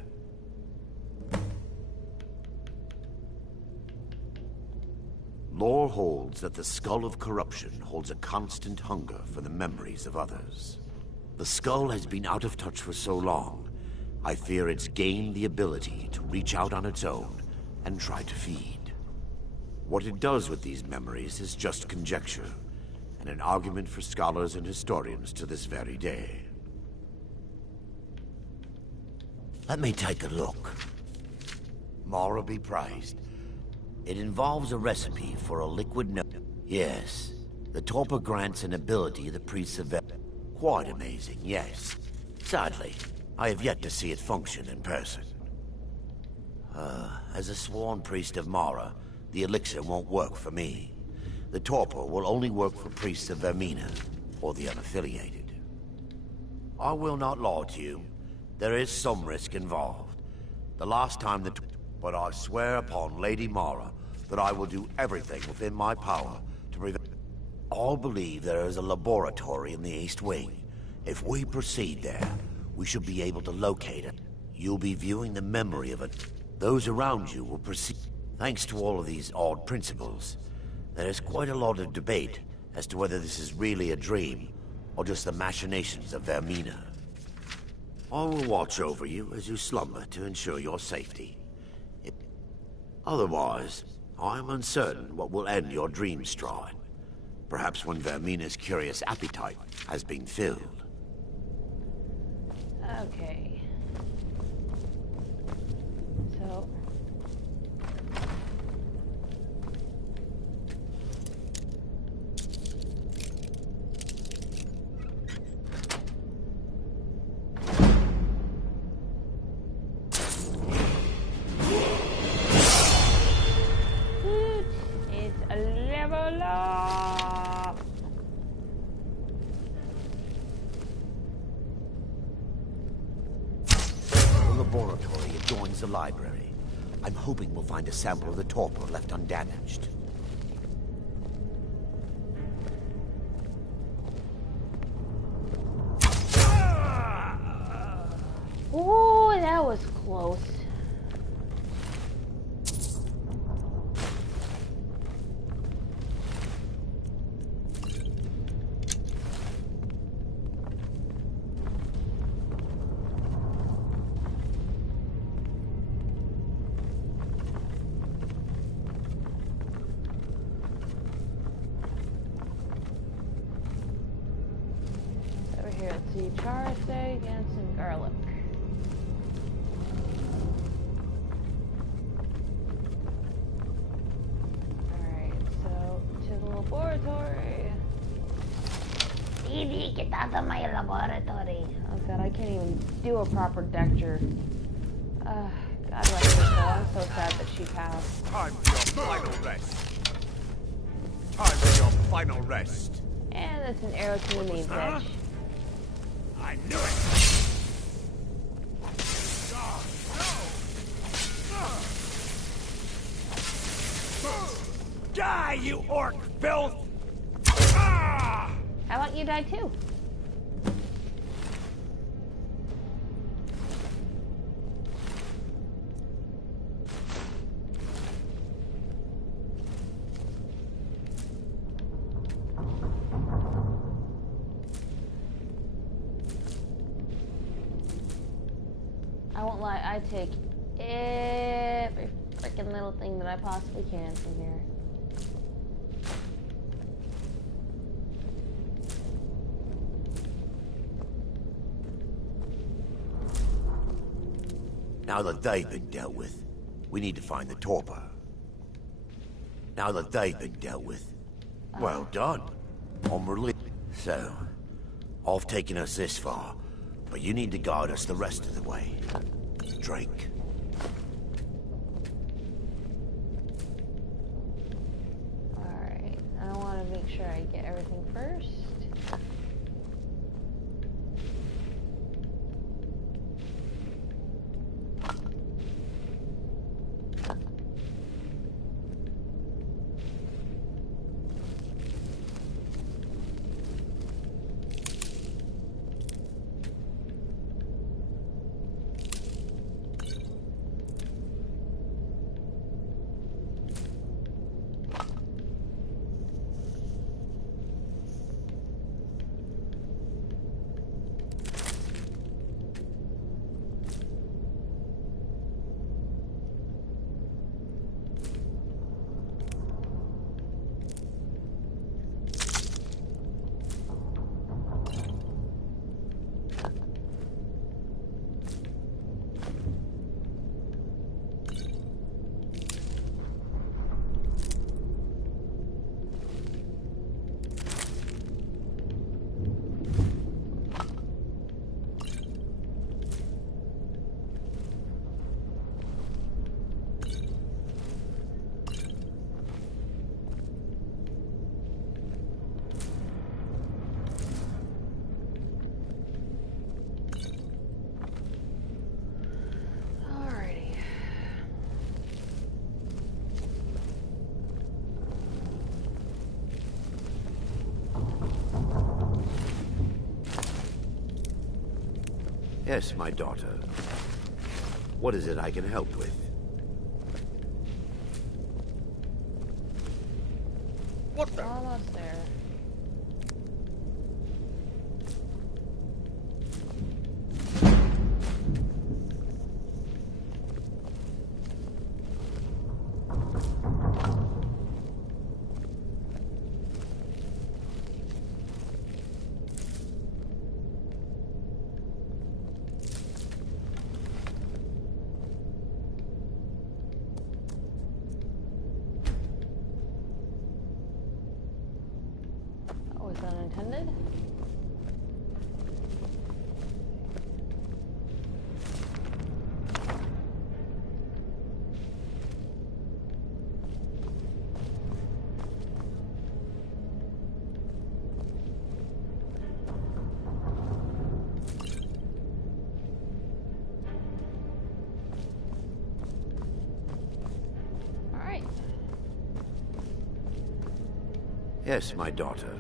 Lore holds that the Skull of Corruption holds a constant hunger for the memories of others. The skull has been out of touch for so long, I fear it's gained the ability to reach out on its own and try to feed. What it does with these memories is just conjecture, and an argument for scholars and historians to this very day. Let me take a look. Mara be praised. It involves a recipe for a liquid no... Yes, the torpor grants an ability the priests have... Quite amazing, yes. Sadly, I have yet to see it function in person. As a sworn priest of Mara, the elixir won't work for me. The torpor will only work for priests of Vermina, or the unaffiliated. I will not lie to you. There is some risk involved. The last time that... But I swear upon Lady Mara that I will do everything within my power to prevent... All believe there is a laboratory in the East Wing. If we proceed there, we should be able to locate it. You'll be viewing the memory of it. Those around you will proceed. Thanks to all of these odd principles, there is quite a lot of debate as to whether this is really a dream or just the machinations of Vermina. I will watch over you as you slumber to ensure your safety. Otherwise, I am uncertain what will end your dream stride. Perhaps when Vermina's curious appetite has been filled. Okay. So... It's a level up! The laboratory adjoins the library. I'm hoping we'll find a sample of the torpor left undamaged. Ooh, that was close. Over here, let's see, char steak and some garlic. Get out of my laboratory. Oh god, I can't even do a proper decture. God rest her soul. I'm so sad that she passed. Time for your final rest. Time for your final rest. And that's an arrow to the main bitch. I knew it! Die, you orc filth! How about you die too? I won't lie, I take every freaking little thing that I possibly can from here. Now that they've been dealt with, we need to find the torpor. Now that they've been dealt with, well done. On relief. So, I've taken us this far, but you need to guide us the rest of the way. Drake. Alright, I want to make sure I get everything first. Yes, my daughter. What is it I can help with? What the? Almost there. Was unintended? All right. Yes, my daughter.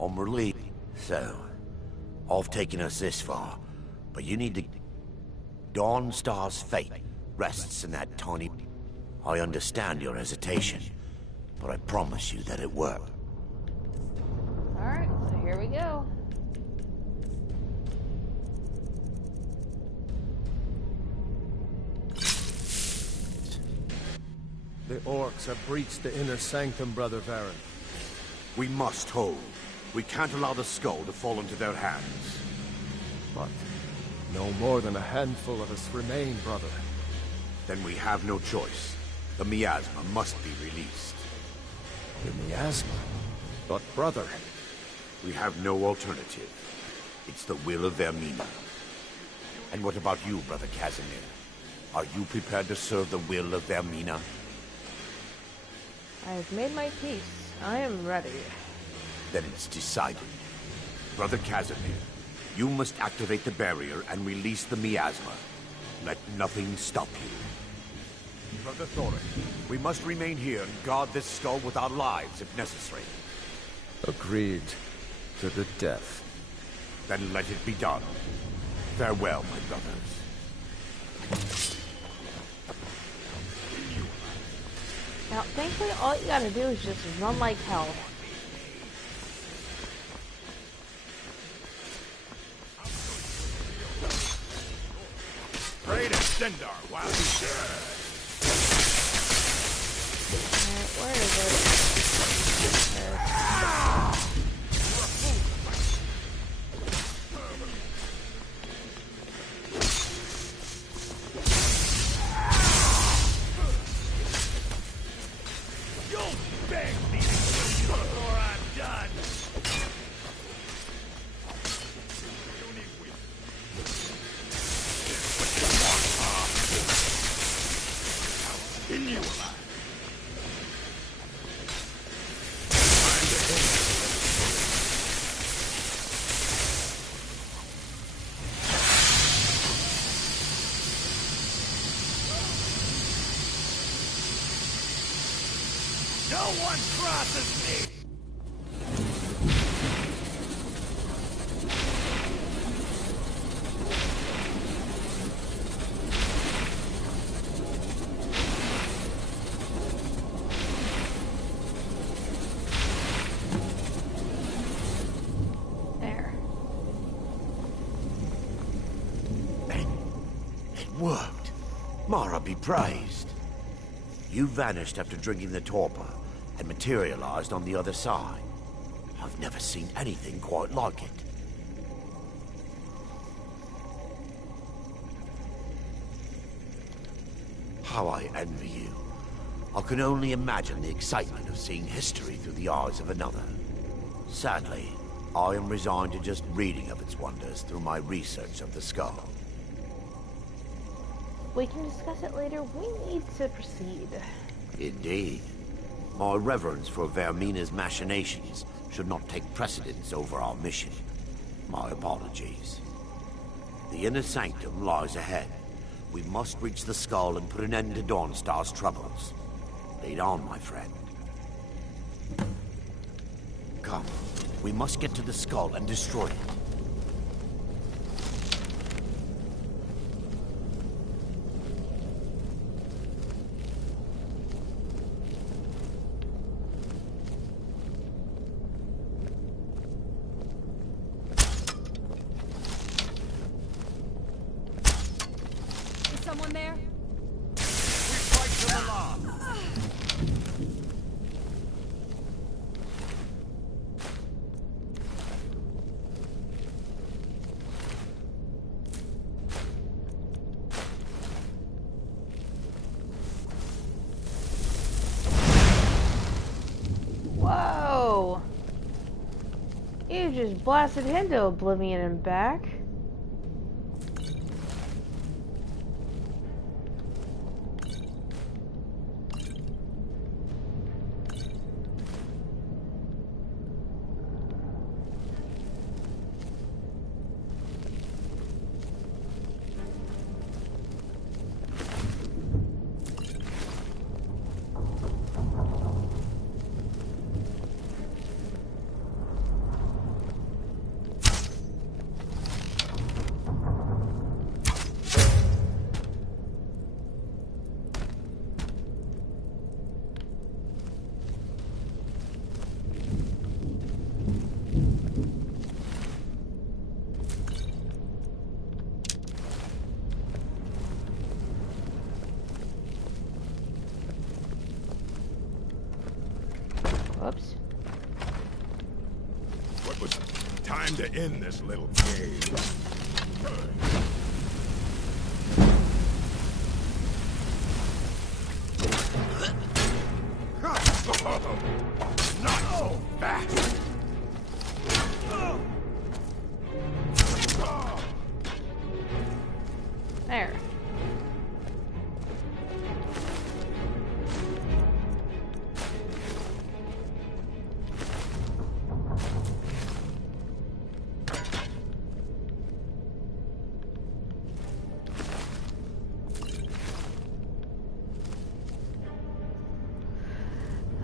On relief. So, I've taken us this far, but you need to... Dawnstar's fate rests in that tiny... I understand your hesitation, but I promise you that it worked. Alright, so here we go. The orcs have breached the inner sanctum, Brother Varen. We must hold. We can't allow the skull to fall into their hands. But no more than a handful of us remain, brother. Then we have no choice. The miasma must be released. The miasma? But brother, We have no alternative. It's the will of Vermina. And what about you, Brother Casimir? Are you prepared to serve the will of Vermina? I have made my peace. I am ready. Then it's decided. Brother Casimir, you must activate the barrier and release the miasma. Let nothing stop you. Brother Thorin, we must remain here and guard this skull with our lives if necessary. Agreed. To the death. Then let it be done. Farewell, my brothers. Now, thankfully, all you gotta do is just run like hell. Pray to Sindar while he's there. Alright, where is it? There. You'll beg me to kill you before I'm done. In you alive. No one crosses me! There. It worked. Mara be praised. You vanished after drinking the torpor and materialized on the other side. I've never seen anything quite like it. How I envy you. I can only imagine the excitement of seeing history through the eyes of another. Sadly, I am resigned to just reading of its wonders through my research of the skull. We can discuss it later. We need to proceed. Indeed. My reverence for Vermina's machinations should not take precedence over our mission. My apologies. The inner sanctum lies ahead. We must reach the skull and put an end to Dawnstar's troubles. Lead on, my friend. Come. We must get to the skull and destroy it. Someone there? We fight to the law. Whoa! You just blasted him to oblivion and back. Whoops. What was time to end this little game? Not so fast! there.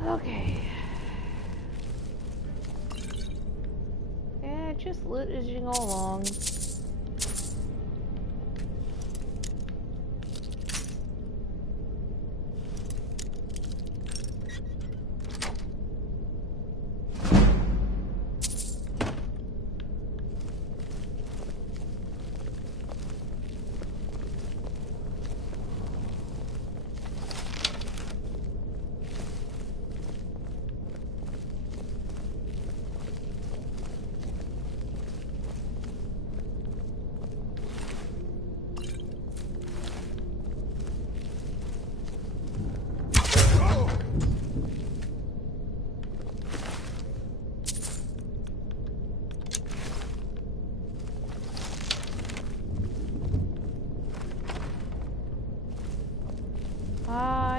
Okay. Yeah, just loot as you go along.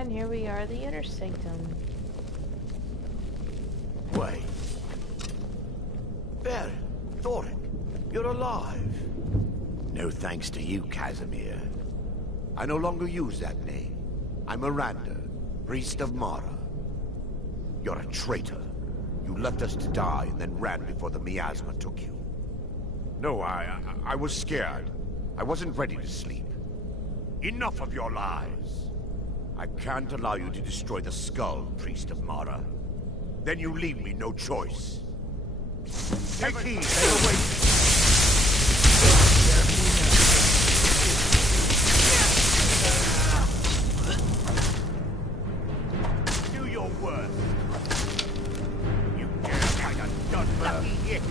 And here we are, the inner sanctum. Wait. Baron, Thoric, you're alive. No thanks to you, Casimir. I no longer use that name. I'm Miranda, priest of Mara. You're a traitor. You left us to die and then ran before the miasma took you. No, I was scared. I wasn't ready to sleep. Enough of your lies. I can't allow you to destroy the skull, priest of Mara. Then you leave me no choice. Take heed, they await. Do your worst. You dare fight a done hit.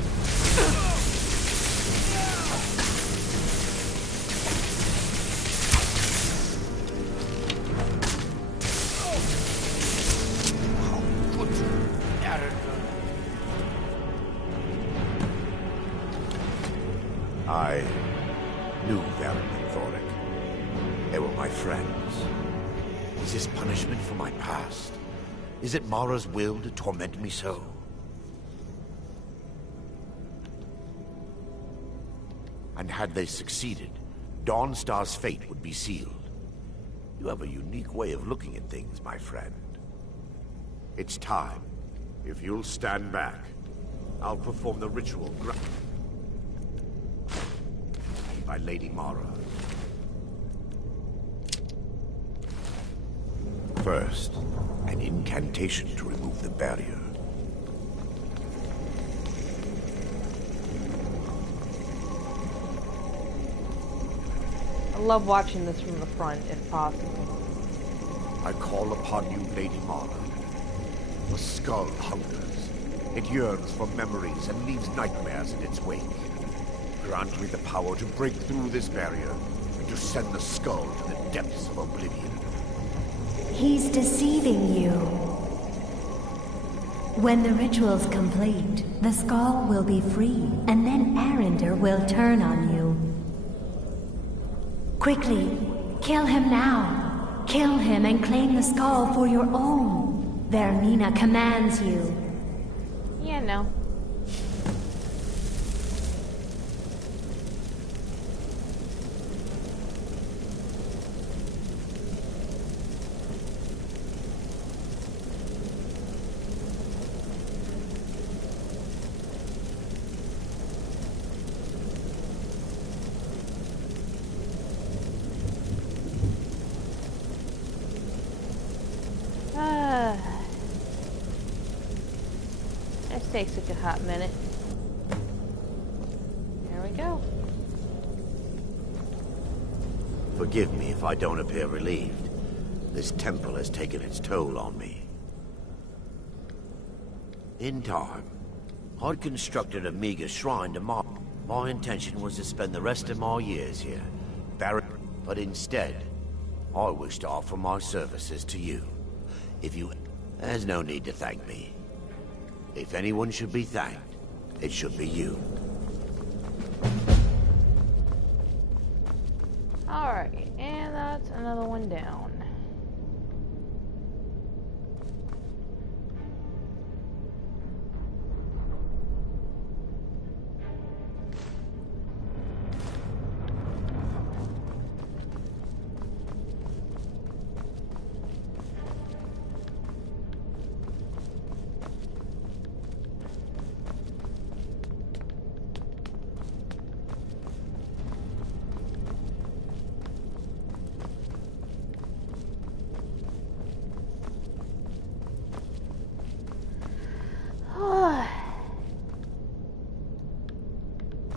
I knew Baron and Thoric. They were my friends. Is this punishment for my past? Is it Mara's will to torment me so? And had they succeeded, Dawnstar's fate would be sealed. You have a unique way of looking at things, my friend. It's time. If you'll stand back, I'll perform the ritual by Lady Mara. First, an incantation to remove the barrier. I love watching this from the front, if possible. I call upon you, Lady Mara. The skull hungers. It yearns for memories and leaves nightmares in its wake. Grant me the power to break through this barrier and to send the skull to the depths of oblivion. He's deceiving you. When the ritual's complete, the skull will be free, and then Arender will turn on you. Quickly, kill him now. Kill him and claim the skull for your own. Vermina commands you. Yeah, no. This takes a hot minute. There we go. Forgive me if I don't appear relieved. This temple has taken its toll on me. In time, I'd constructed a meager shrine to Mara. My intention was to spend the rest of my years here, but instead, I wish to offer my services to you. There's no need to thank me. If anyone should be thanked, it should be you. Alright. And that's another one down.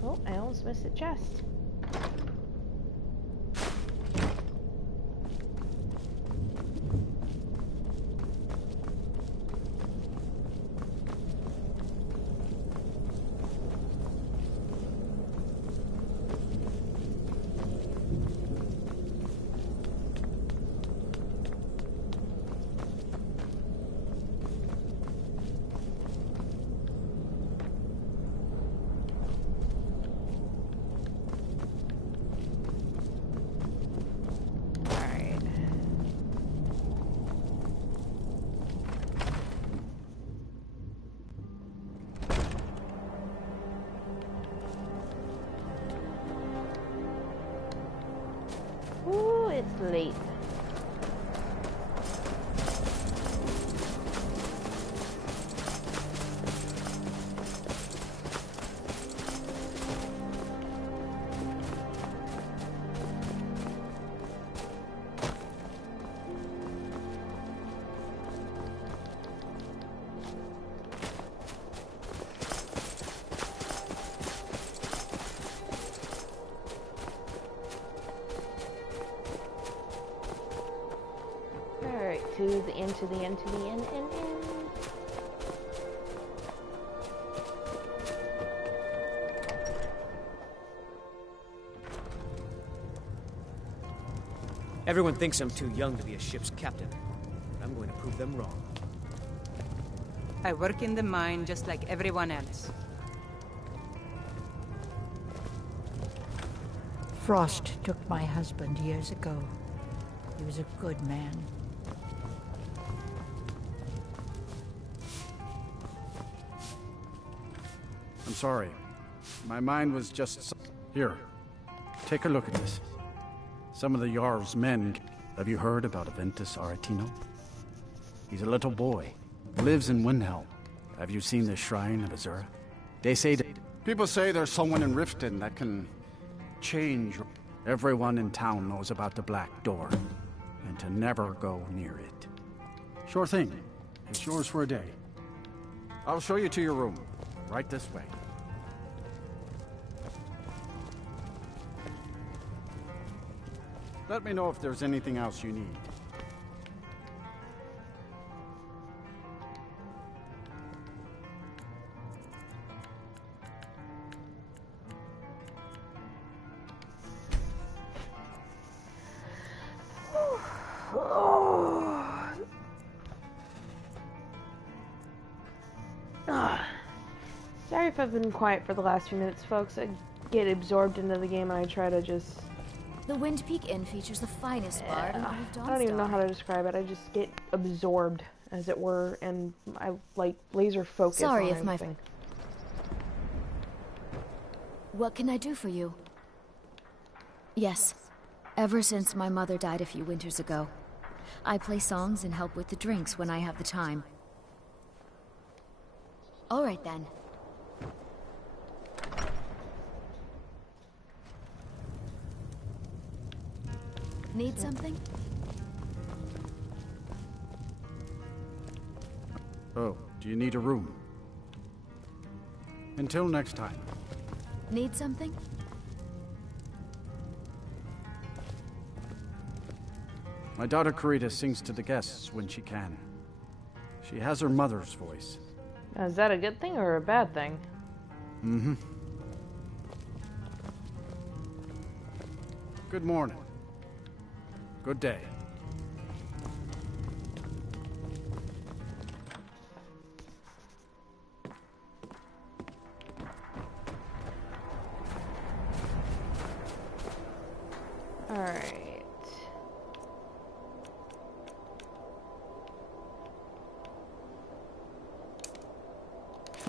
Oh, I almost missed the chest. Ooh, it's late. To the end, to the end, to the end, end. Everyone thinks I'm too young to be a ship's captain, but I'm going to prove them wrong. I work in the mine just like everyone else. Frost took my husband years ago. He was a good man. I'm sorry. My mind was just... Here, take a look at this. Some of the Jarl's men... Have you heard about Aventus Aretino? He's a little boy. Lives in Windhelm. Have you seen the Shrine of Azura? They say that... People say there's someone in Riften that can... change... Everyone in town knows about the Black Door. And to never go near it. Sure thing. It's yours for a day. I'll show you to your room. Right this way. Let me know if there's anything else you need. Sorry if I've been quiet for the last few minutes, folks. I get absorbed into the game and I try to just... The Wind Peak Inn features the finest bar in all of Dawnstar. I don't even know how to describe it. I just get absorbed, as it were, and I like laser focus on everything. What can I do for you? Yes. Ever since my mother died a few winters ago, I play songs and help with the drinks when I have the time. All right then. Need something? Oh, do you need a room? Until next time. Need something? My daughter Karita sings to the guests when she can. She has her mother's voice. Now, is that a good thing or a bad thing? Mm-hmm. Good morning. Good day. Alright.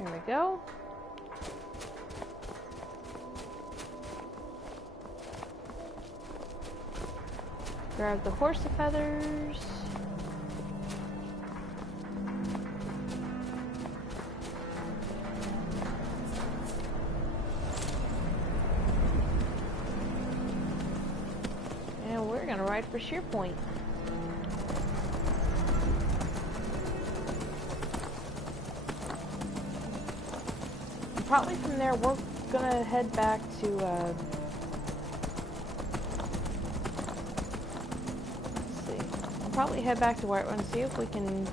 There we go. Grab the horse of feathers. And we're gonna ride for Sheer Point. And probably from there we're gonna head back to probably head back to Whiterun and see if we can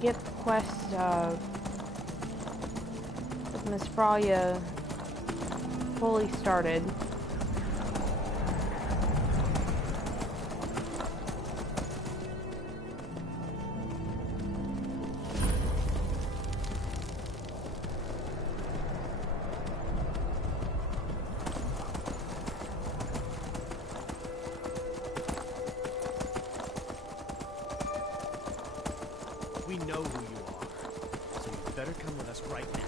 get the quest with Miss Fralia fully started. We know who you are, so you better come with us right now.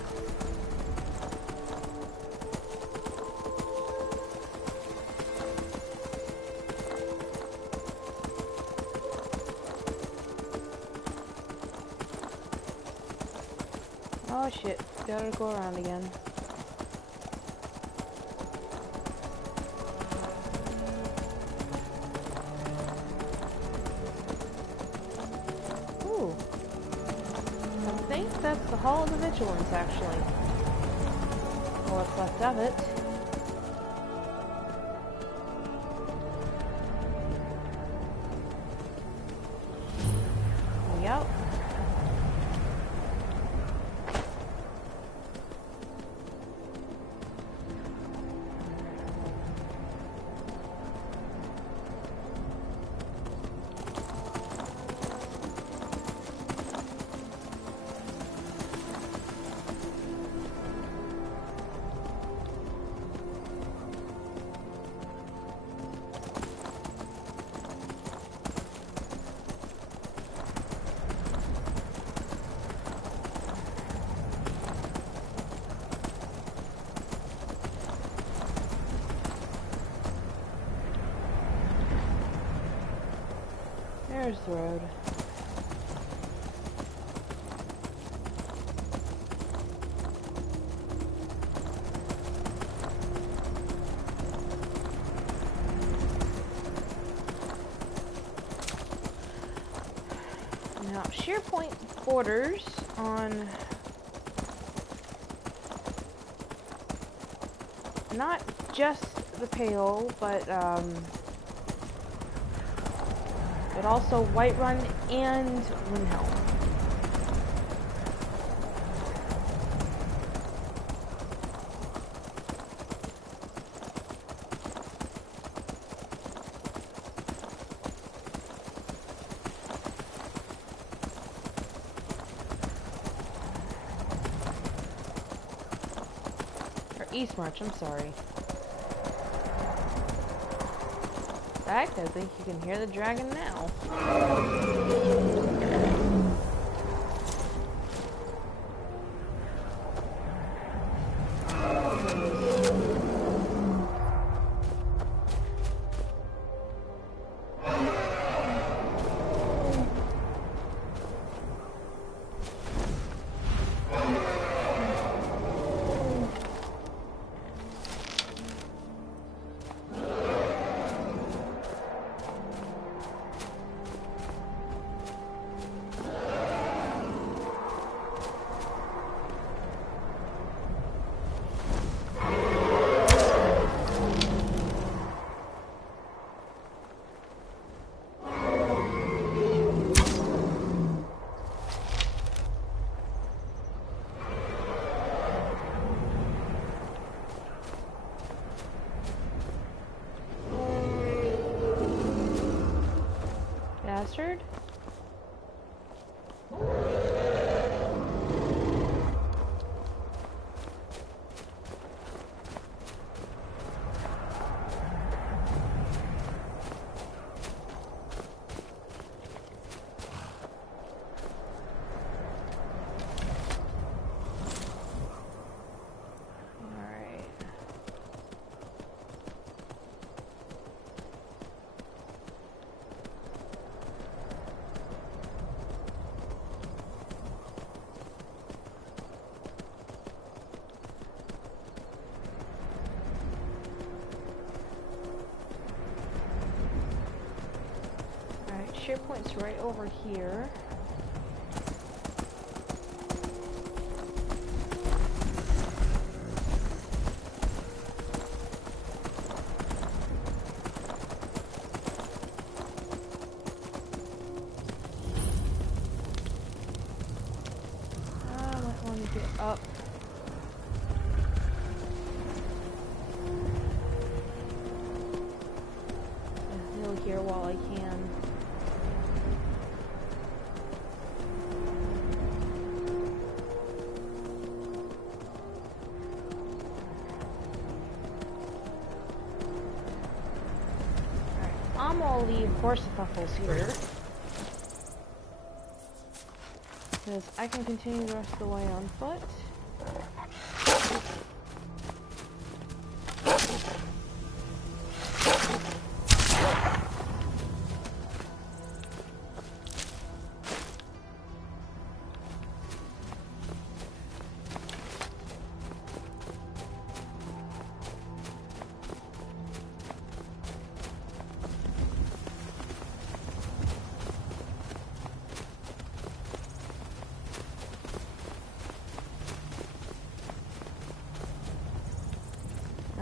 Oh shit, gotta go around again. Ooh. I think that's the Hall of the Vigilance, actually. Or what's left of it. Yep. There's the road. Now, Sheer Point borders on not just the Pale, but also Whiterun and Windhelm. Or Eastmarch, I'm sorry. In fact, I think you can hear the dragon now. Bastard. SharePoint's right over here. I might want to get up. Here while I can. Alright, I'm gonna leave Horsefuffles here. Because I can continue the rest of the way on foot.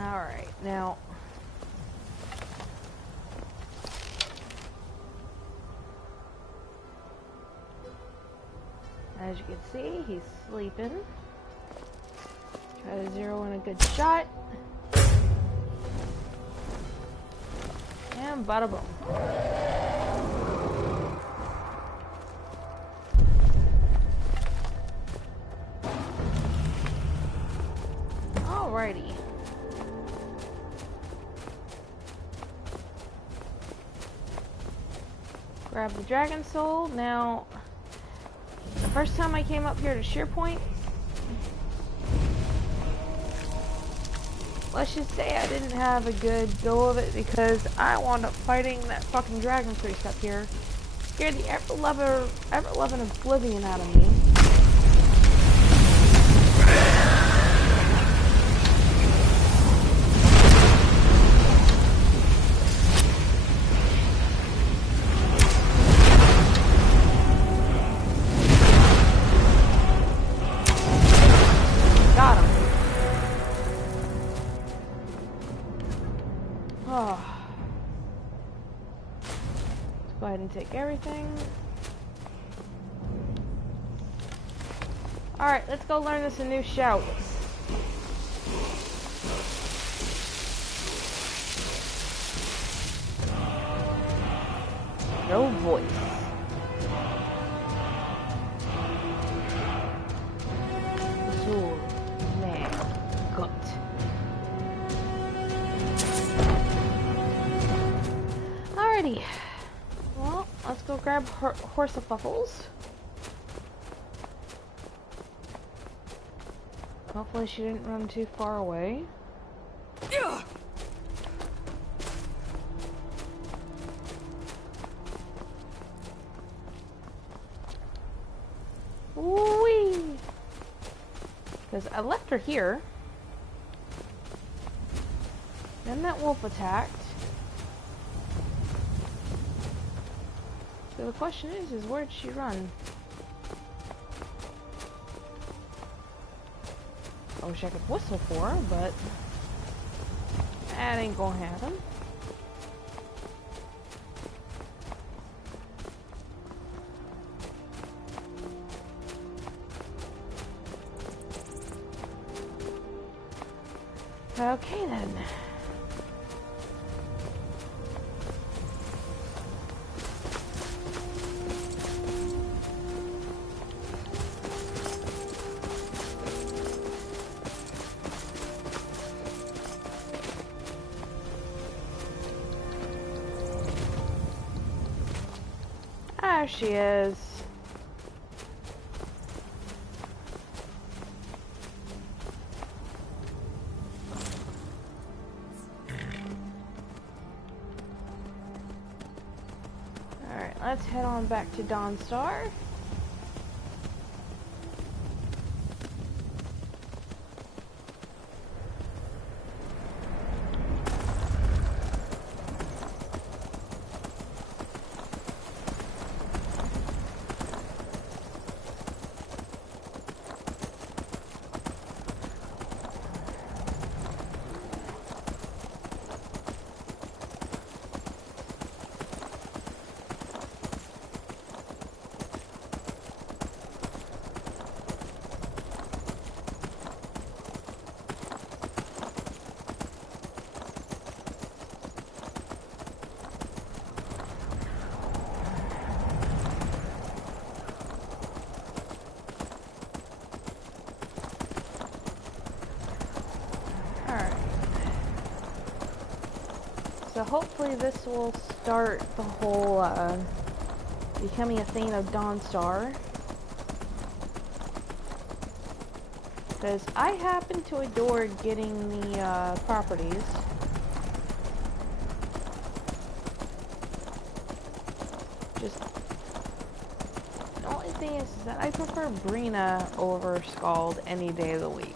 Alright, now as you can see, he's sleeping. Try to zero in a good shot. And bada boom. Alrighty. Grab the dragon soul. Now, the first time I came up here to SharePoint, let's just say I didn't have a good go of it because I wound up fighting that fucking dragon priest up here. Scared the ever-loving oblivion out of me. Go ahead and take everything. Alright, let's go learn this a new shout. No voice. Soul, man, gut. Alrighty. Well, let's go grab Horsefuffles. Hopefully she didn't run too far away. Whee! Because I left her here. Then that wolf attacked. So the question is where'd she run? I wish I could whistle for her, but that ain't gonna happen. Okay then. There she is. Alright, let's head on back to Dawnstar. hopefully this will start the whole, becoming a thing of Dawnstar. Because I happen to adore getting the, properties. Just, the only thing is that I prefer Brina over Scald any day of the week.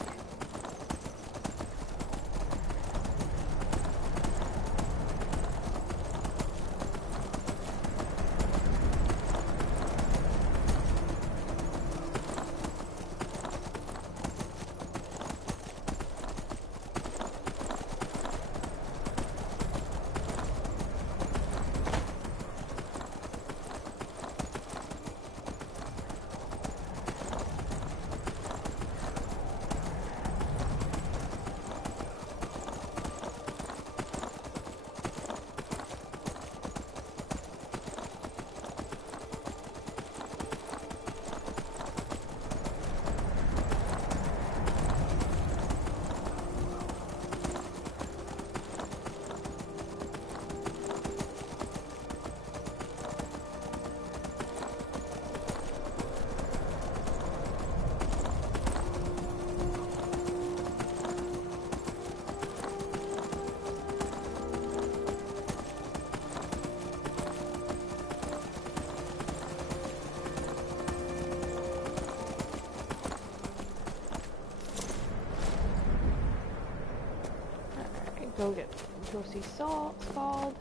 Go see Scald,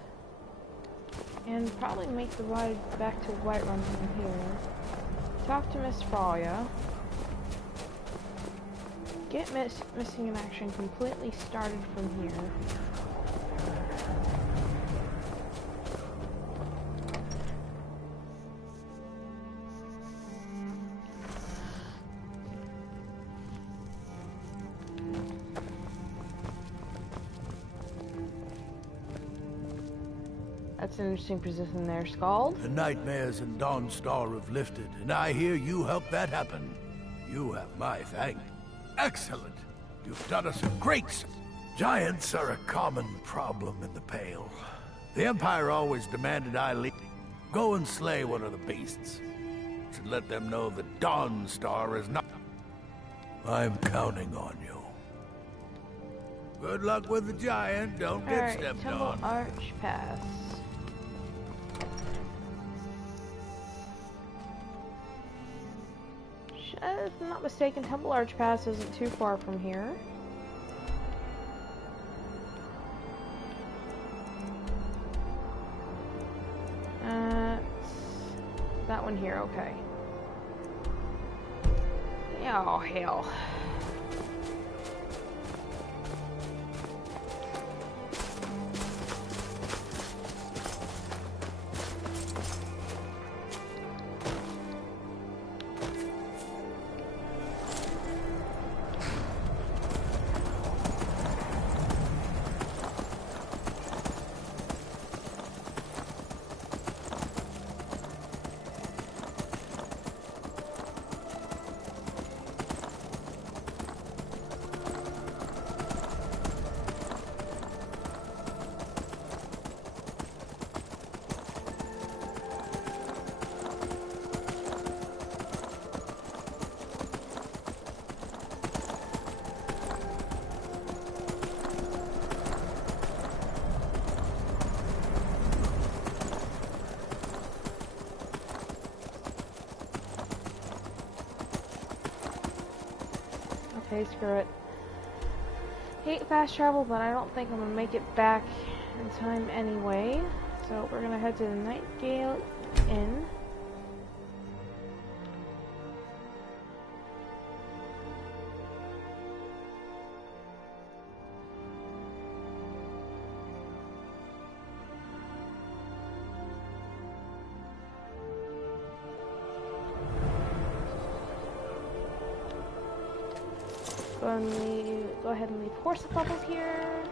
and probably make the ride back to Whiterun from here. Talk to Miss Fraya. Get Missing in Action completely started from here. That's an interesting position there, Scald. The nightmares in Dawnstar have lifted, and I hear you helped that happen. You have my thanks. Excellent. You've done us a great Giants are a common problem in the Pale. The Empire always demanded I leave. Go and slay one of the beasts. Should let them know that Dawnstar is not... I'm counting on you. Good luck with the giant. Don't get stepped on. Arch Pass. If I'm not mistaken, Temple Arch Pass isn't too far from here. That one here, okay. Oh, hell. Okay, screw it. Hate fast travel, but I don't think I'm gonna make it back in time anyway. So we're gonna head to the Nightgale Inn. Go ahead and leave horse bubbles here.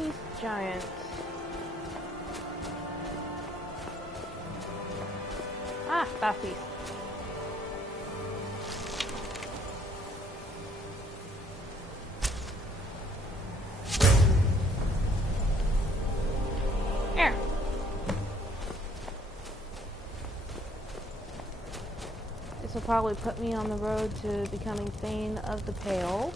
Beast Giant. Ah, Fast Beast. There. This will probably put me on the road to becoming Thane of the Pale.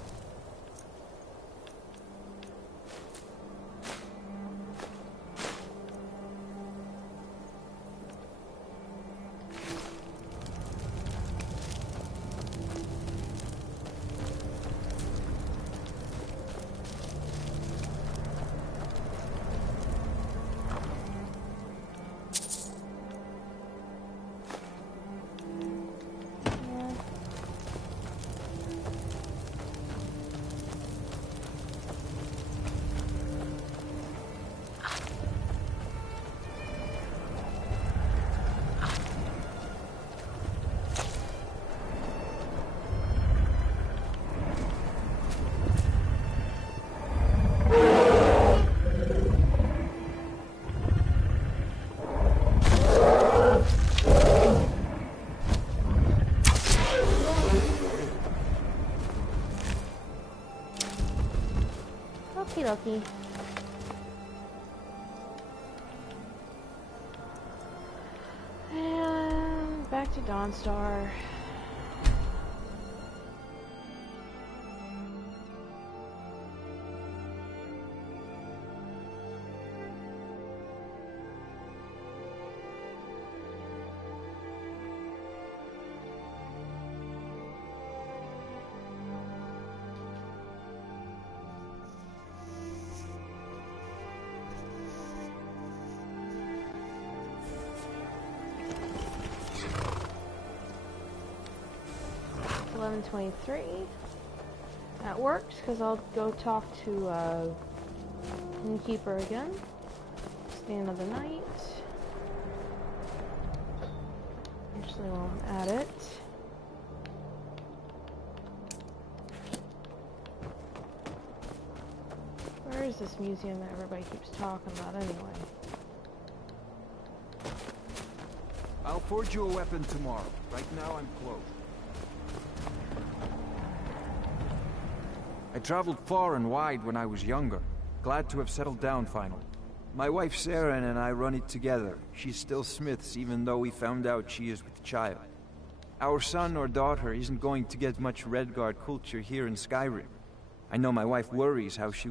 Okie dokie. And back to Dawnstar. $11.23. That works because I'll go talk to Innkeeper again. Stay another night. Actually, while I'm at it, where is this museum that everybody keeps talking about anyway? I'll forge you a weapon tomorrow. Right now, I'm closed. I traveled far and wide when I was younger. Glad to have settled down finally. My wife Sarah and I run it together. She's still Smith's even though we found out she is with child. Our son or daughter isn't going to get much Redguard culture here in Skyrim. I know my wife worries how she...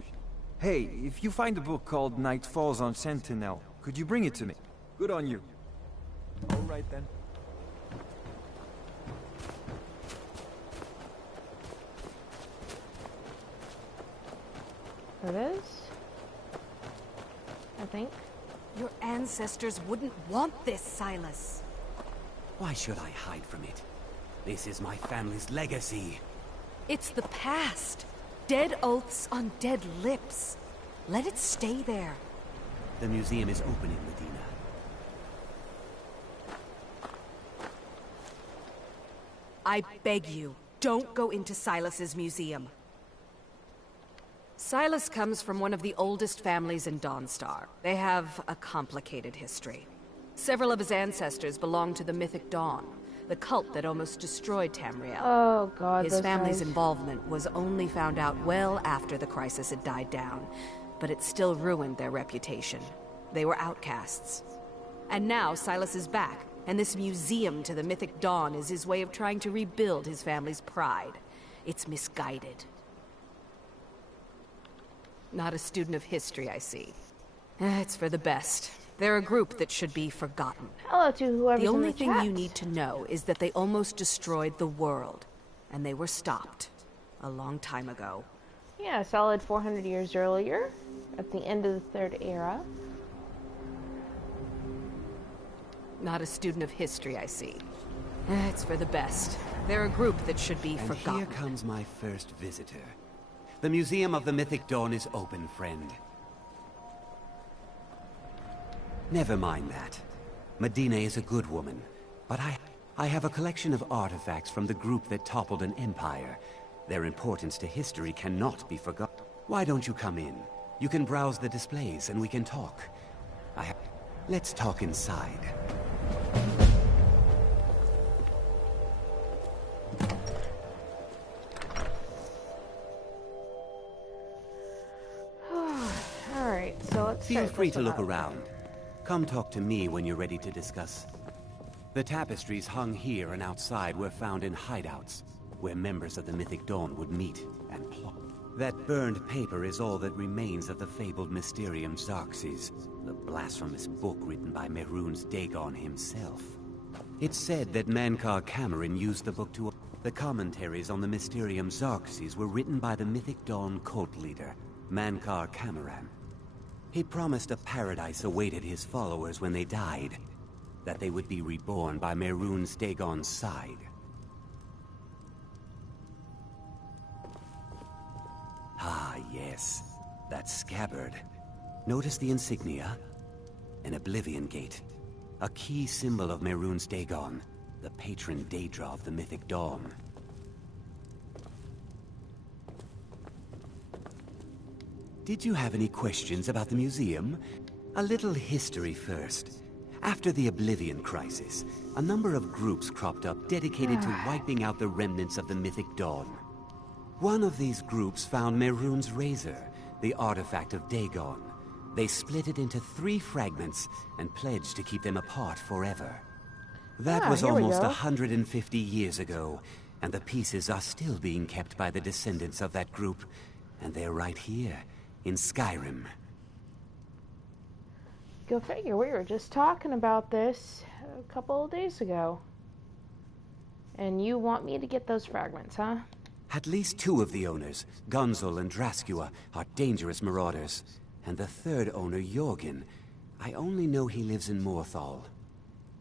Hey, if you find a book called Night Falls on Sentinel, could you bring it to me? Good on you. All right then. There it is. I think. Your ancestors wouldn't want this, Silas. Why should I hide from it? This is my family's legacy. It's the past. Dead oaths on dead lips. Let it stay there. The museum is opening, Medina. I beg you, don't go into Silas's museum. Silas comes from one of the oldest families in Dawnstar. They have a complicated history. Several of his ancestors belong to the Mythic Dawn, the cult that almost destroyed Tamriel. Oh god, his family's involvement was only found out well after the crisis had died down, but it still ruined their reputation. They were outcasts. And now Silas is back, and this museum to the Mythic Dawn is his way of trying to rebuild his family's pride. It's misguided. Not a student of history, I see. It's for the best. They're a group that should be forgotten. Hello to whoever's the only in the thing chat. you need to know is that they almost destroyed the world, and they were stopped a long time ago. Yeah, a solid 400 years earlier, at the end of the Third Era. Not a student of history, I see. It's for the best. They're a group that should be forgotten. Here comes my first visitor. The Museum of the Mythic Dawn is open, friend. Never mind that. Medina is a good woman, but I have a collection of artifacts from the group that toppled an empire. Their importance to history cannot be forgotten. Why don't you come in? You can browse the displays and we can talk. Let's talk inside. Alright, so let's Feel start free this to one look out. around. Come talk to me when you're ready to discuss. The tapestries hung here and outside were found in hideouts, where members of the Mythic Dawn would meet and plot. That burned paper is all that remains of the fabled Mysterium Xerxes, the blasphemous book written by Mehrunes Dagon himself. It's said that Mankar Cameron used the book to... The commentaries on the Mysterium Xerxes were written by the Mythic Dawn cult leader, Mankar Cameron. He promised a paradise awaited his followers when they died, that they would be reborn by Mehrunes Dagon's side. Ah, yes. That scabbard. Notice the insignia? An Oblivion Gate. A key symbol of Mehrunes Dagon, the patron Daedra of the Mythic Dawn. Did you have any questions about the museum? A little history first. After the Oblivion Crisis, a number of groups cropped up dedicated to wiping out the remnants of the Mythic Dawn. One of these groups found Mehrunes' razor, the artifact of Dagon. They split it into 3 fragments and pledged to keep them apart forever. That was almost 150 years ago, and the pieces are still being kept by the descendants of that group, and they're right here, in Skyrim. Go figure, we were just talking about this a couple of days ago. And you want me to get those fragments, huh? At least 2 of the owners, Gunzel and Draskua, are dangerous marauders. And the 3rd owner, Jorgen, I only know he lives in Morthal.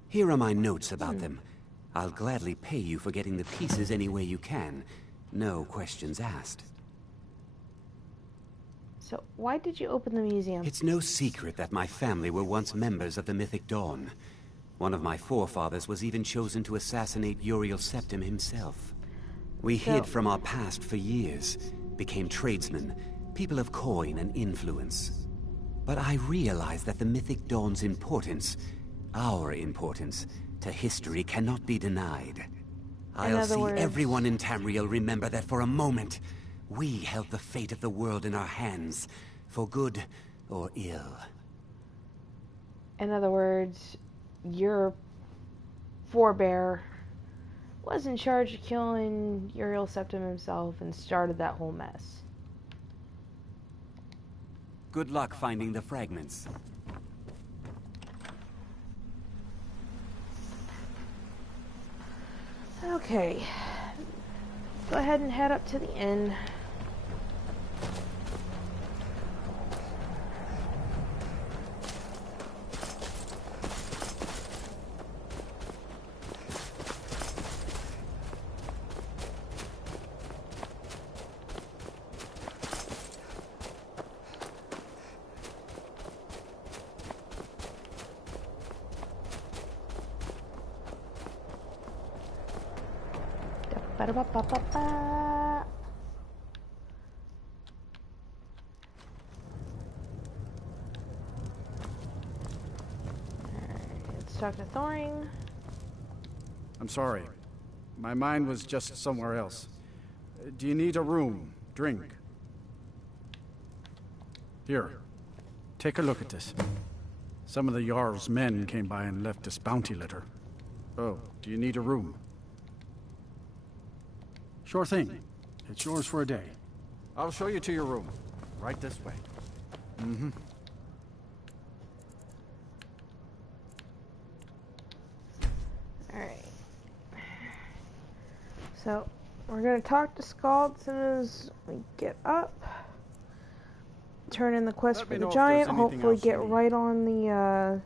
Here are my notes about them. I'll gladly pay you for getting the pieces any way you can. No questions asked. So, why did you open the museum? It's no secret that my family were once members of the Mythic Dawn. One of my forefathers was even chosen to assassinate Uriel Septim himself. We hid from our past for years, became tradesmen, people of coin and influence. But I realized that the Mythic Dawn's importance, our importance, to history cannot be denied. I'll see everyone in Tamriel remember that for a moment, we held the fate of the world in our hands, for good or ill. In other words, your forebear was in charge of killing Uriel Septim himself and started that whole mess. Good luck finding the fragments. Okay. Go ahead and head up to the inn. Ba-da-ba-ba-ba-ba. Let's talk to Thoring. I'm sorry. My mind was just somewhere else. Do you need a room? Drink? Here. Take a look at this. Some of the Jarl's men came by and left this bounty letter. Oh, do you need a room? Sure thing. It's yours for a day. I'll show you to your room. Right this way. Mm-hmm. Alright. So, we're gonna talk to Scald as soon as we get up. Turn in the quest for the giant. Hopefully get right on the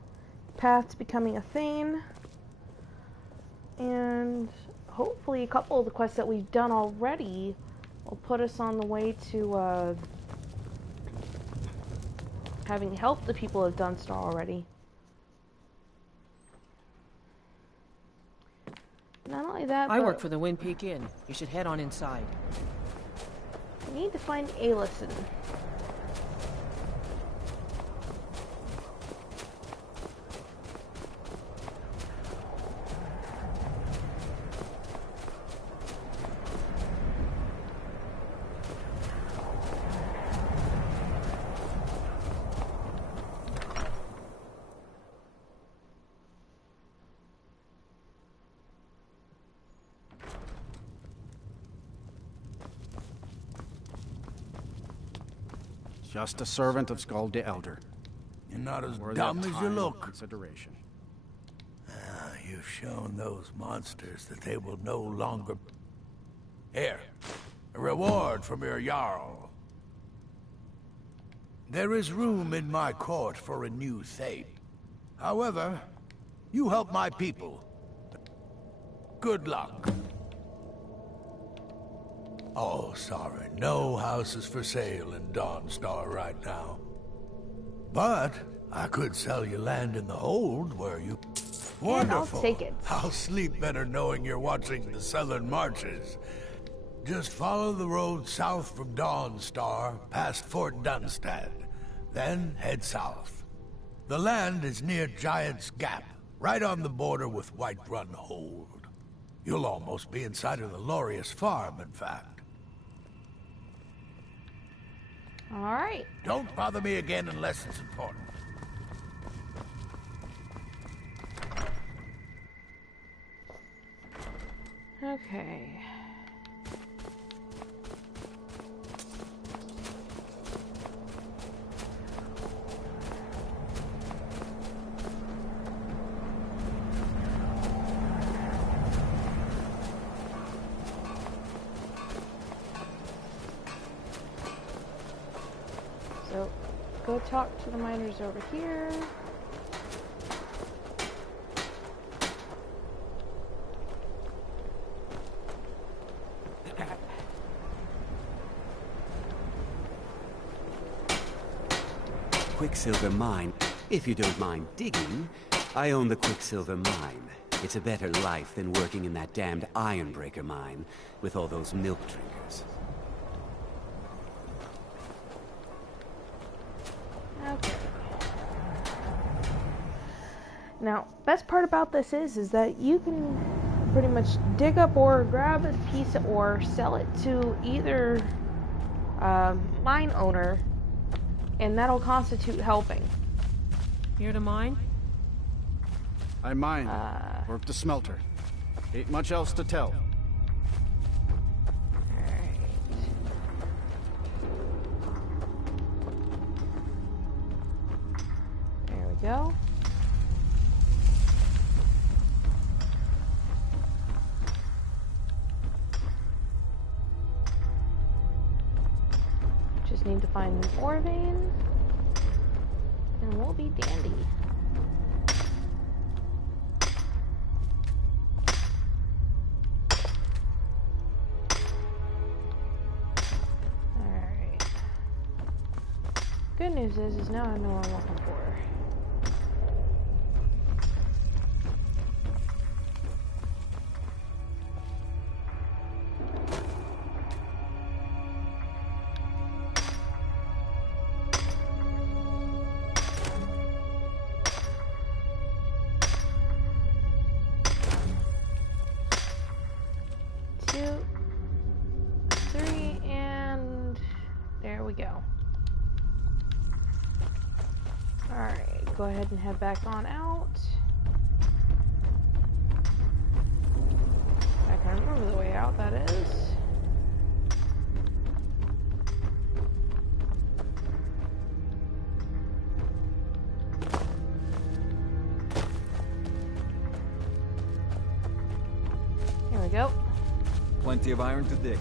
path to becoming a Thane. And hopefully a couple of the quests that we've done already will put us on the way to having helped the people of Dunstar already. Not only that, I work for the Wind Peak Inn. You should head on inside. We need to find Alison. Just a servant of Skald the Elder. You're not as Worthy dumb of as you time and look. Consideration. You've shown those monsters that they will no longer... Here, a reward from your Jarl. There is room in my court for a new Thane. However, you help my people. Good luck. Oh, sorry, no houses for sale in Dawnstar right now. But I could sell you land in the hold where you... Wonderful. I'll take it. I'll sleep better knowing you're watching the southern marches. Just follow the road south from Dawnstar, past Fort Dunstad. Then head south. The land is near Giant's Gap, right on the border with Whiterun Hold. You'll almost be inside of the Laureus farm, in fact. All right. Don't bother me again unless it's important. Okay. So, go talk to the miners over here. Quicksilver mine. If you don't mind digging, I own the Quicksilver mine. It's a better life than working in that damned Ironbreaker mine with all those milk drinkers. Okay. Now, best part about this is that you can pretty much dig up ore, grab a piece of ore, sell it to either mine owner, and that'll constitute helping. Here to mine? I mine. Work the smelter. Ain't much else to tell. There we go. Just need to find an ore vein, and we'll be dandy. Alright. Good news is now I know what I'm looking for. Go ahead and head back on out. I can't remember the way out, that is. Here we go. Plenty of iron to dig.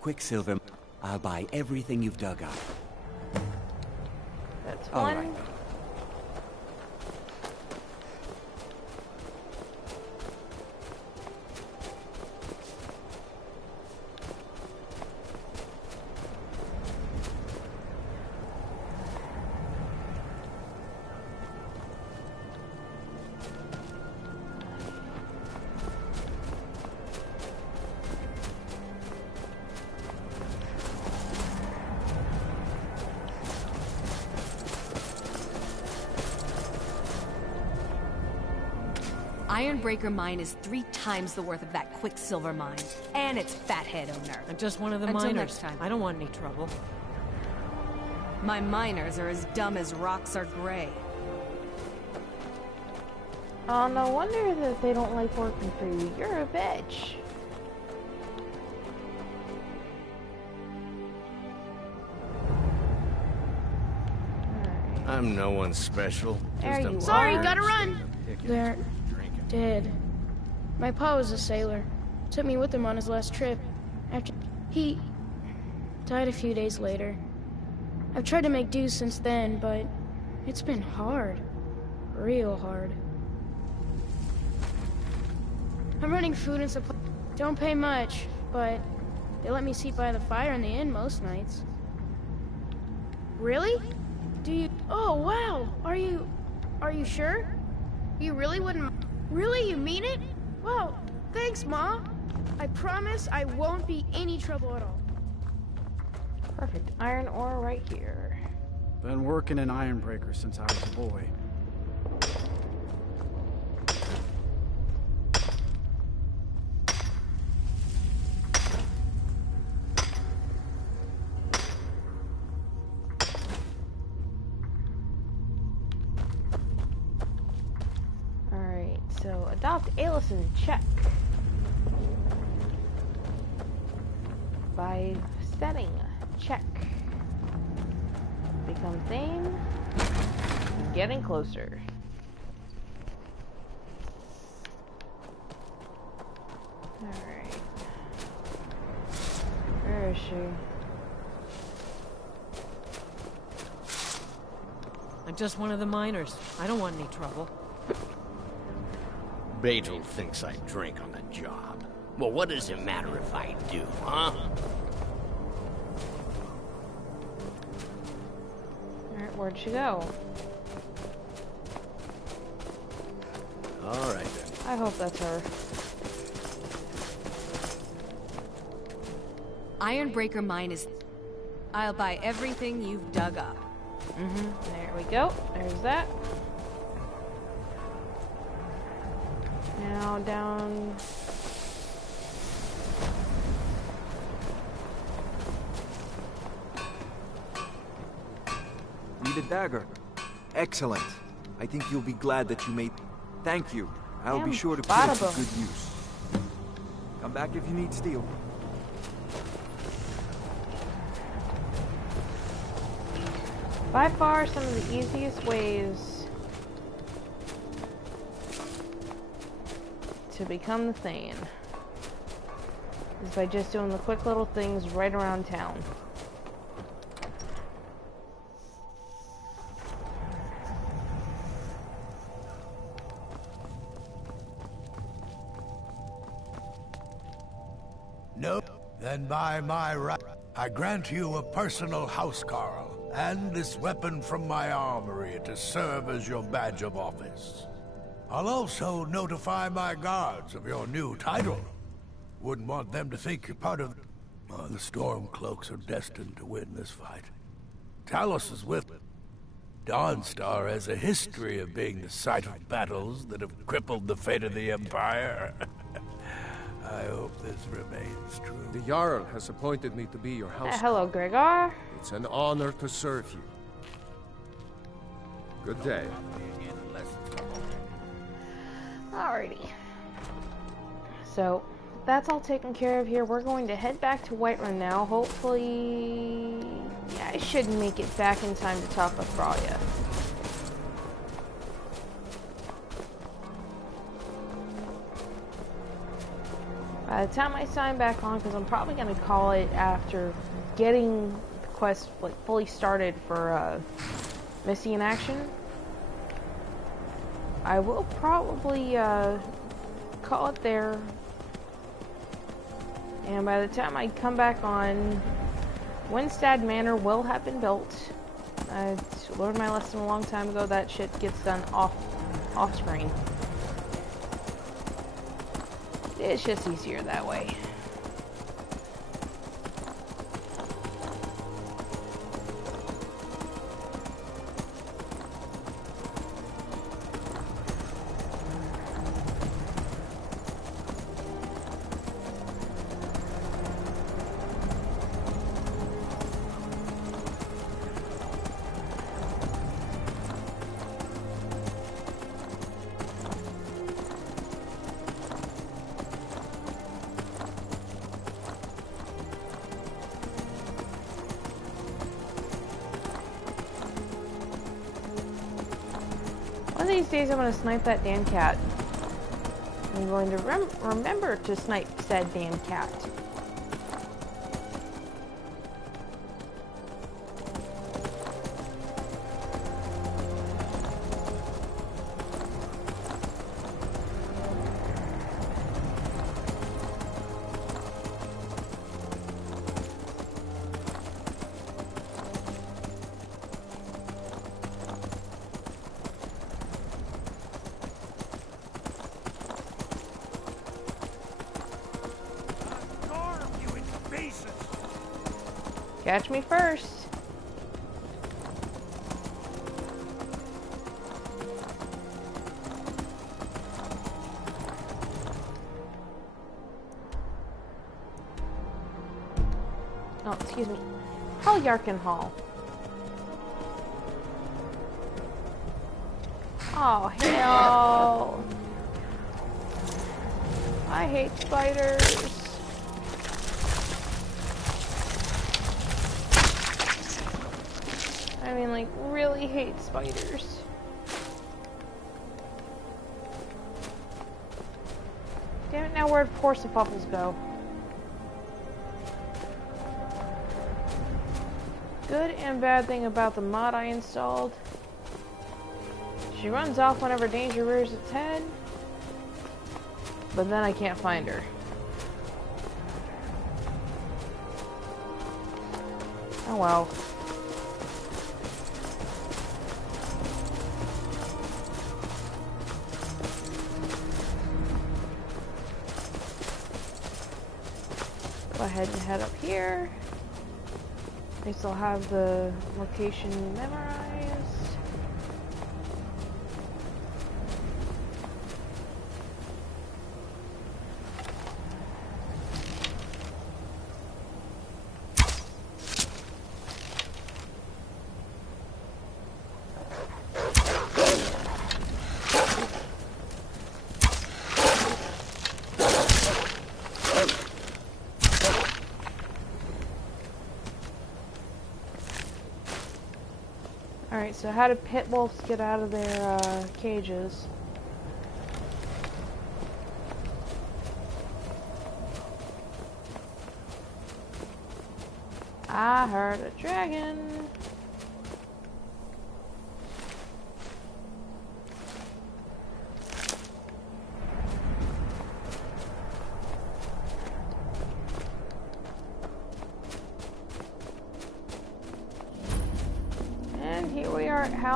Quicksilver, I'll buy everything you've dug up. That's all one. Right. Ironbreaker mine is 3 times the worth of that Quicksilver mine. And it's fathead owner. I'm just one of the Until miners. next time. I don't want any trouble. My miners are as dumb as rocks are gray. Oh, no wonder that they don't like working for you. You're a bitch. I'm no one special. There you Sorry, are. gotta run. They're dead. My pa was a sailor. Took me with him on his last trip. After he died a few days later. I've tried to make do since then, but it's been hard. Real hard. I'm running food and supply. Don't pay much, but they let me sleep by the fire in the inn most nights. Really? Do you? Oh, wow. Are you sure? You really wouldn't? Really? You mean it? Well, thanks, Ma. I promise I won't be any trouble at all. Perfect. Iron ore right here. Been working in Ironbreaker since I was a boy. Alright, so adopt Alyson, check. By setting, check. Become Thane. Getting closer. Alright. Where is she? I'm just one of the miners. I don't want any trouble. Bagel thinks I drink on the job. Well, what does it matter if I do, huh? Alright, where'd she go? Alright then. I hope that's her. Ironbreaker mine is... I'll buy everything you've dug up. There we go. There's that. Now down... Need a dagger. Excellent. I think you'll be glad that you made... Thank you. I'll be sure to put it to good use. Come back if you need steel. By far, some of the easiest ways to become the Thane is by just doing the quick little things right around town. No, then by my right, I grant you a personal housecarl, and this weapon from my armory to serve as your badge of office. I'll also notify my guards of your new title. Wouldn't want them to think you're part of... Oh, the Stormcloaks are destined to win this fight. Talos is with me. Dawnstar has a history of being the site of battles that have crippled the fate of the Empire. I hope this remains true. The Jarl has appointed me to be your house. Hello, Gregor. It's an honor to serve you. Good day. Alrighty. So, that's all taken care of here. We're going to head back to Whiterun now. Hopefully... Yeah, I should make it back in time to talk with Thalia. By the time I sign back on, because I'm probably going to call it after getting the quest like fully started for Missy in Action, I will probably call it there. And by the time I come back on, Winstad Manor will have been built. I learned my lesson a long time ago. That shit gets done off screen. It's just easier that way. these days I'm gonna snipe that damn cat. I'm going to remember to snipe said damn cat. Catch me first. Oh, excuse me. Yarkin Hall. Oh, hell. I hate spiders. I mean, like, really hate spiders. Damn it, now where'd Porcepuffles go? Good and bad thing about the mod I installed. She runs off whenever danger rears its head, but then I can't find her. Oh well. Go ahead and head up here. They still have the location memorized. Alright, so how do pit wolves get out of their cages? I heard a dragon.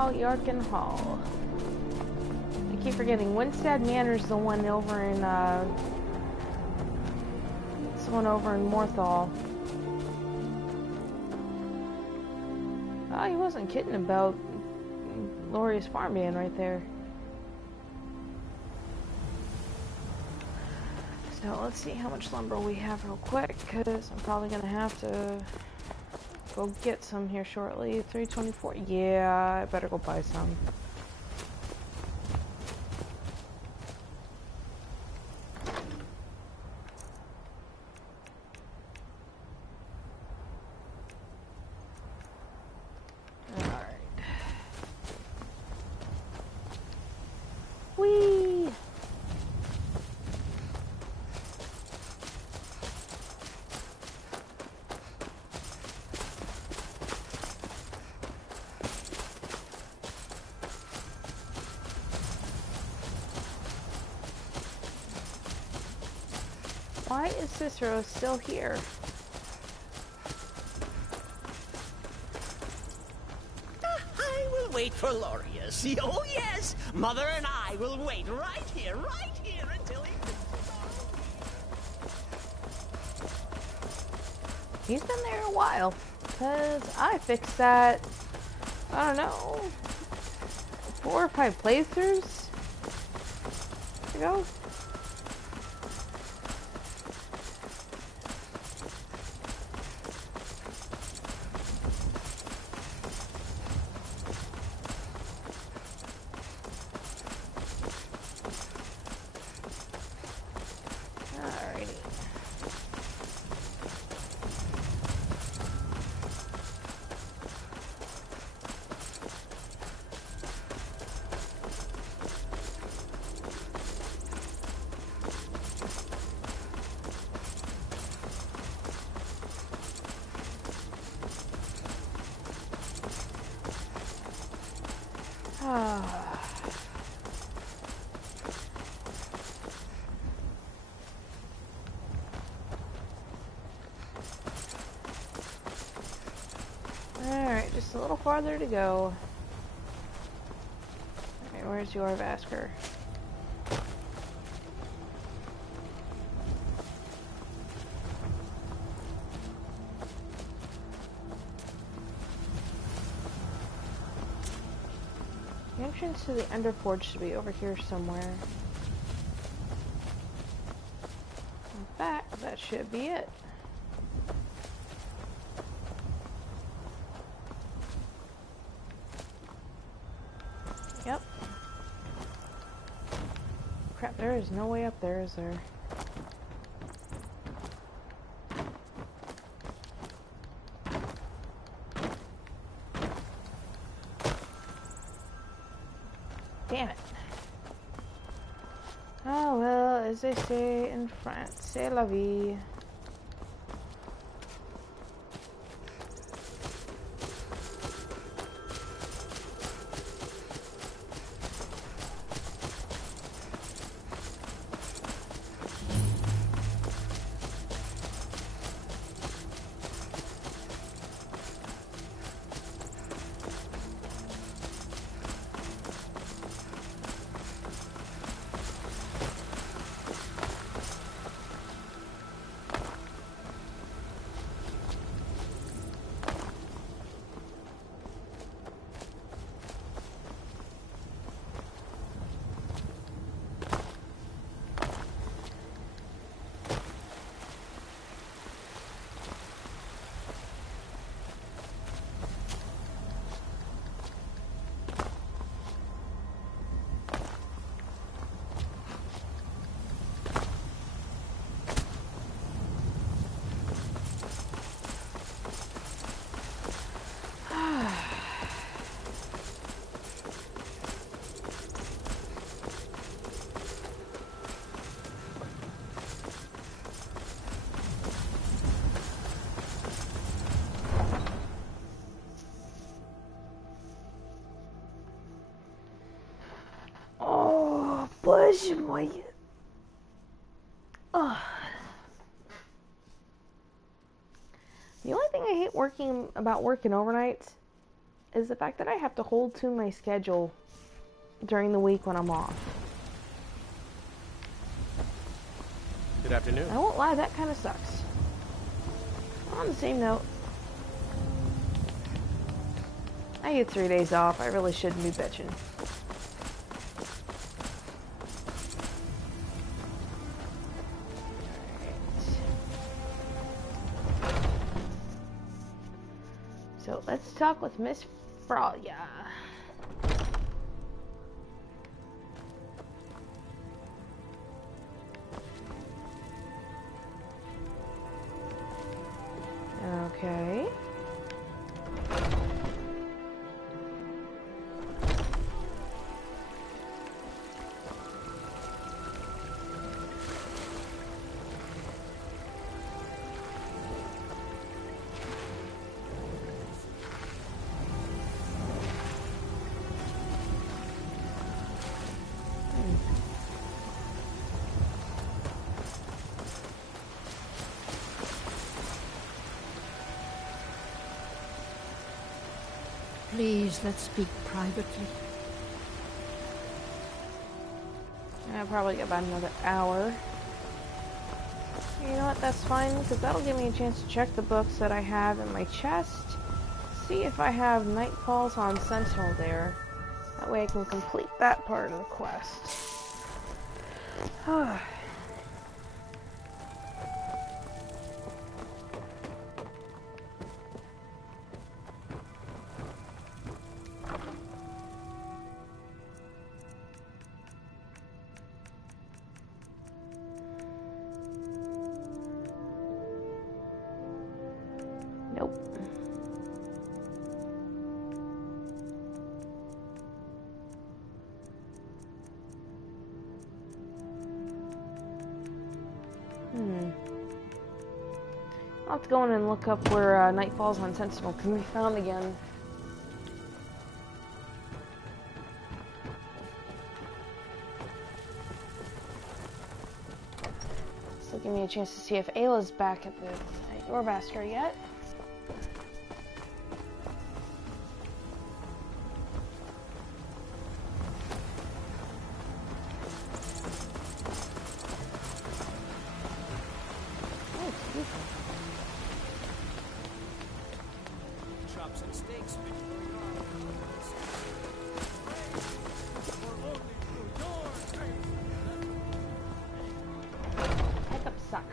Yarkin Hall. I keep forgetting. Winstead Manor's the one over in it's the one over in Morthal. Oh, he wasn't kidding about Glorious Farmhand right there. So let's see how much lumber we have real quick, because I'm probably gonna have to go get some here shortly. 324. Yeah, I better go buy some. Alright. Whee! Why is Cicero still here? I will wait for Lorius. Oh yes, Mother and I will wait right here until he... He's been there a while, because I fixed that, I don't know, 4 or 5 playthroughs ago. a little farther to go. Alright, where's your Vasker? The entrance to the Underforge should be over here somewhere. In fact, that should be it. Yep. Crap, there is no way up there, is there? Damn it. Oh well, as they say in France, c'est la vie. Боже мой. Ugh. The only thing I hate about working overnights is the fact that I have to hold to my schedule during the week when I'm off. Good afternoon. I won't lie, that kind of sucks. On the same note, I get 3 days off. I really shouldn't be bitching. So let's talk with Miss Fralia. Okay. Please, let's speak privately. I'll probably get about another hour. You know what, that's fine, because that'll give me a chance to check the books that I have in my chest. See if I have Nightfalls on Sentinel there. That way I can complete that part of the quest. I'll have to go in and look up where Nightfalls on Sentinel can be found again. Still give me a chance to see if Ayla's back at Yorvaster yet. suck.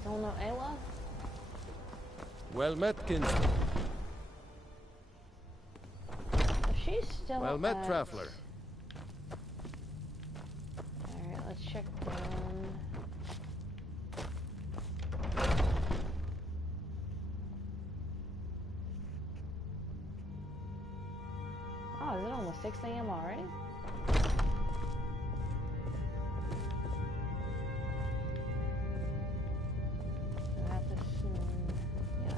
Still no Ayla? Well met, kinsman. She's still Well met, traveler. Alright, let's check down. Oh, is it almost 6 a.m. already?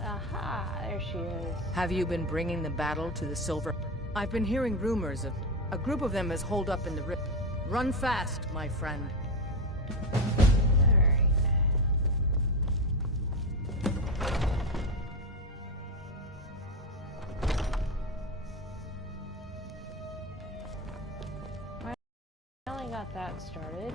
Aha, there she is. Have you been bringing the battle to the Silver? I've been hearing rumors of a group of them is holed up in the rift. Run fast, my friend. Alright. I finally got that started.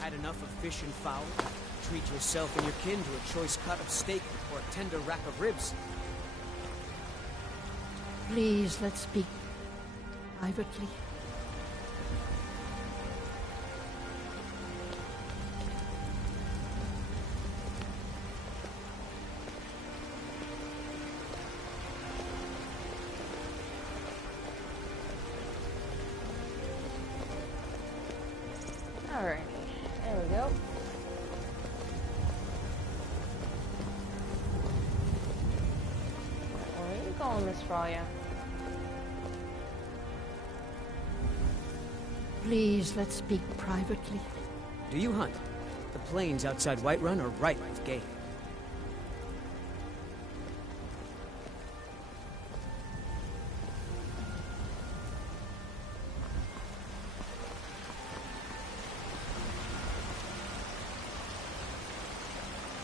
Had enough of fish and fowl? Treat yourself and your kin to a choice cut of steak or a tender rack of ribs. Please, let's speak privately. Alrighty, there we go. Where are you going, Miss Fralia? Please, let's speak privately. Do you hunt? The plains outside Whiterun are ripe with game.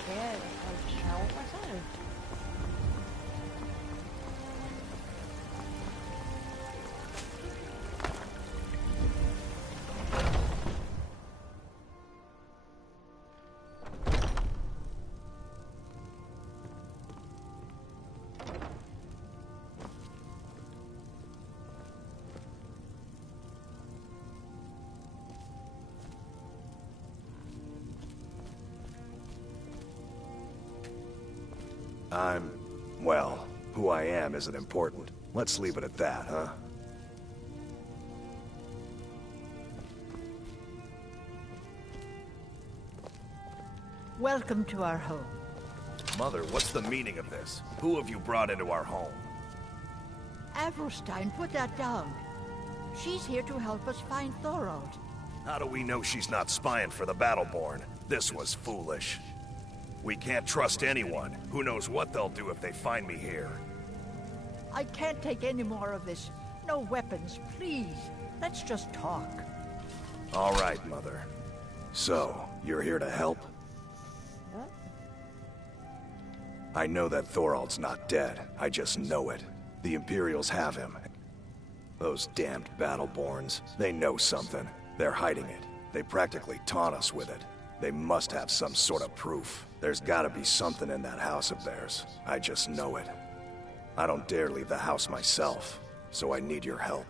Yeah, I'm just trying with my son. Well, who I am isn't important. Let's leave it at that, huh? Welcome to our home. Mother, what's the meaning of this? Who have you brought into our home? Avrostine, put that down. She's here to help us find Thorald. How do we know she's not spying for the Battleborn? This was foolish. We can't trust anyone. Who knows what they'll do if they find me here. I can't take any more of this. No weapons, please. Let's just talk. All right, Mother. So, you're here to help? What? I know that Thorald's not dead. I just know it. The Imperials have him. Those damned Battleborns. They know something. They're hiding it. They practically taunt us with it. They must have some sort of proof. There's gotta be something in that house of theirs. I just know it. I don't dare leave the house myself, so I need your help.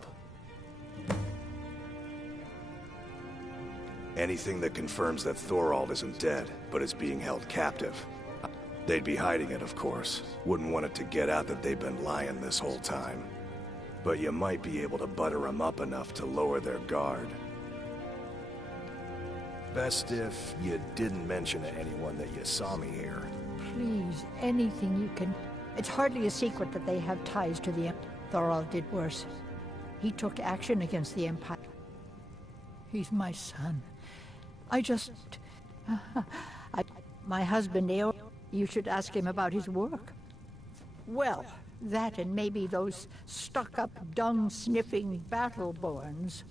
Anything that confirms that Thorald isn't dead, but is being held captive. They'd be hiding it, of course. Wouldn't want it to get out that they've been lying this whole time. But you might be able to butter them up enough to lower their guard. Best if you didn't mention to anyone that you saw me here. Please, anything you can. It's hardly a secret that they have ties to the Empire. Thorald did worse. He took action against the Empire. He's my son. I just... my husband, Neil, you should ask him about his work. Well, that and maybe those stuck-up, dung-sniffing Battleborns.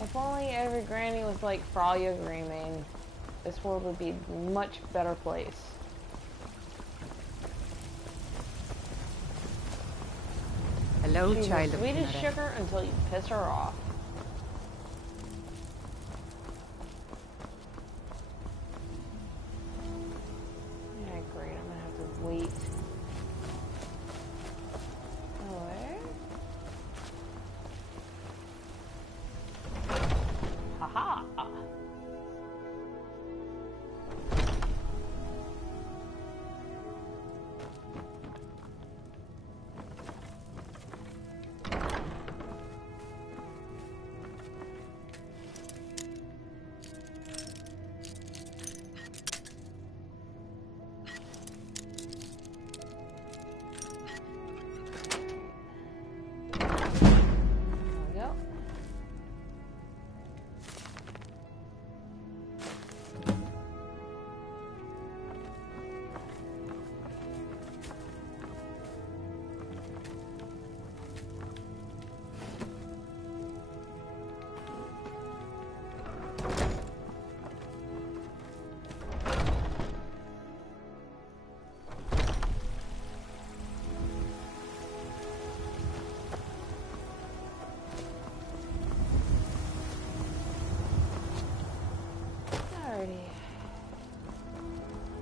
If only every granny was like Frolya Greymane, this world would be a much better place. Hello, She's child the of sweetest Canada. sugar until you piss her off. Yeah, great. I'm gonna have to wait. Haha!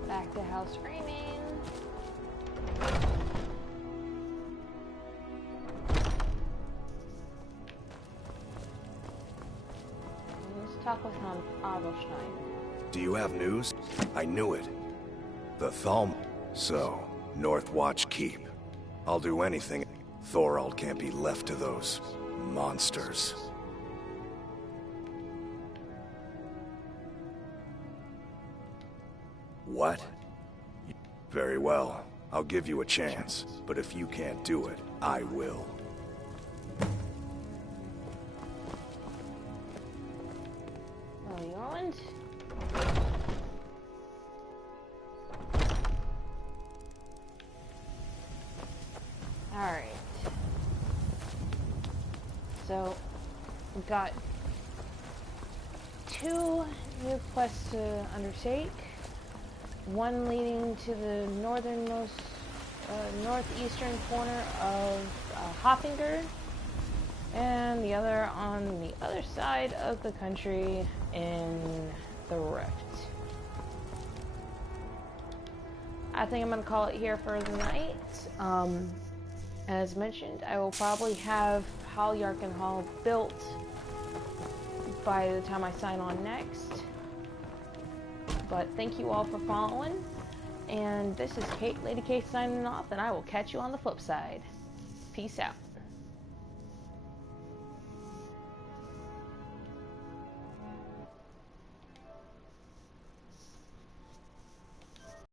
Back to house screaming. Let's talk with Adelstein. Do you have news? I knew it. The Thalm. So, North Watch Keep. I'll do anything. Thorald can't be left to those monsters. What? Very well. I'll give you a chance. But if you can't do it, I will. Oh, yawned? Alright. So, we've got 2 new quests to undertake. One leading to the northernmost, northeastern corner of Hoffinger, and the other on the other side of the country in the Rift. I think I'm going to call it here for the night. As mentioned, I will probably have Hal Yarkenhall built by the time I sign on next. But thank you all for following, and this is Lady Kae signing off, and I will catch you on the flip side. Peace out.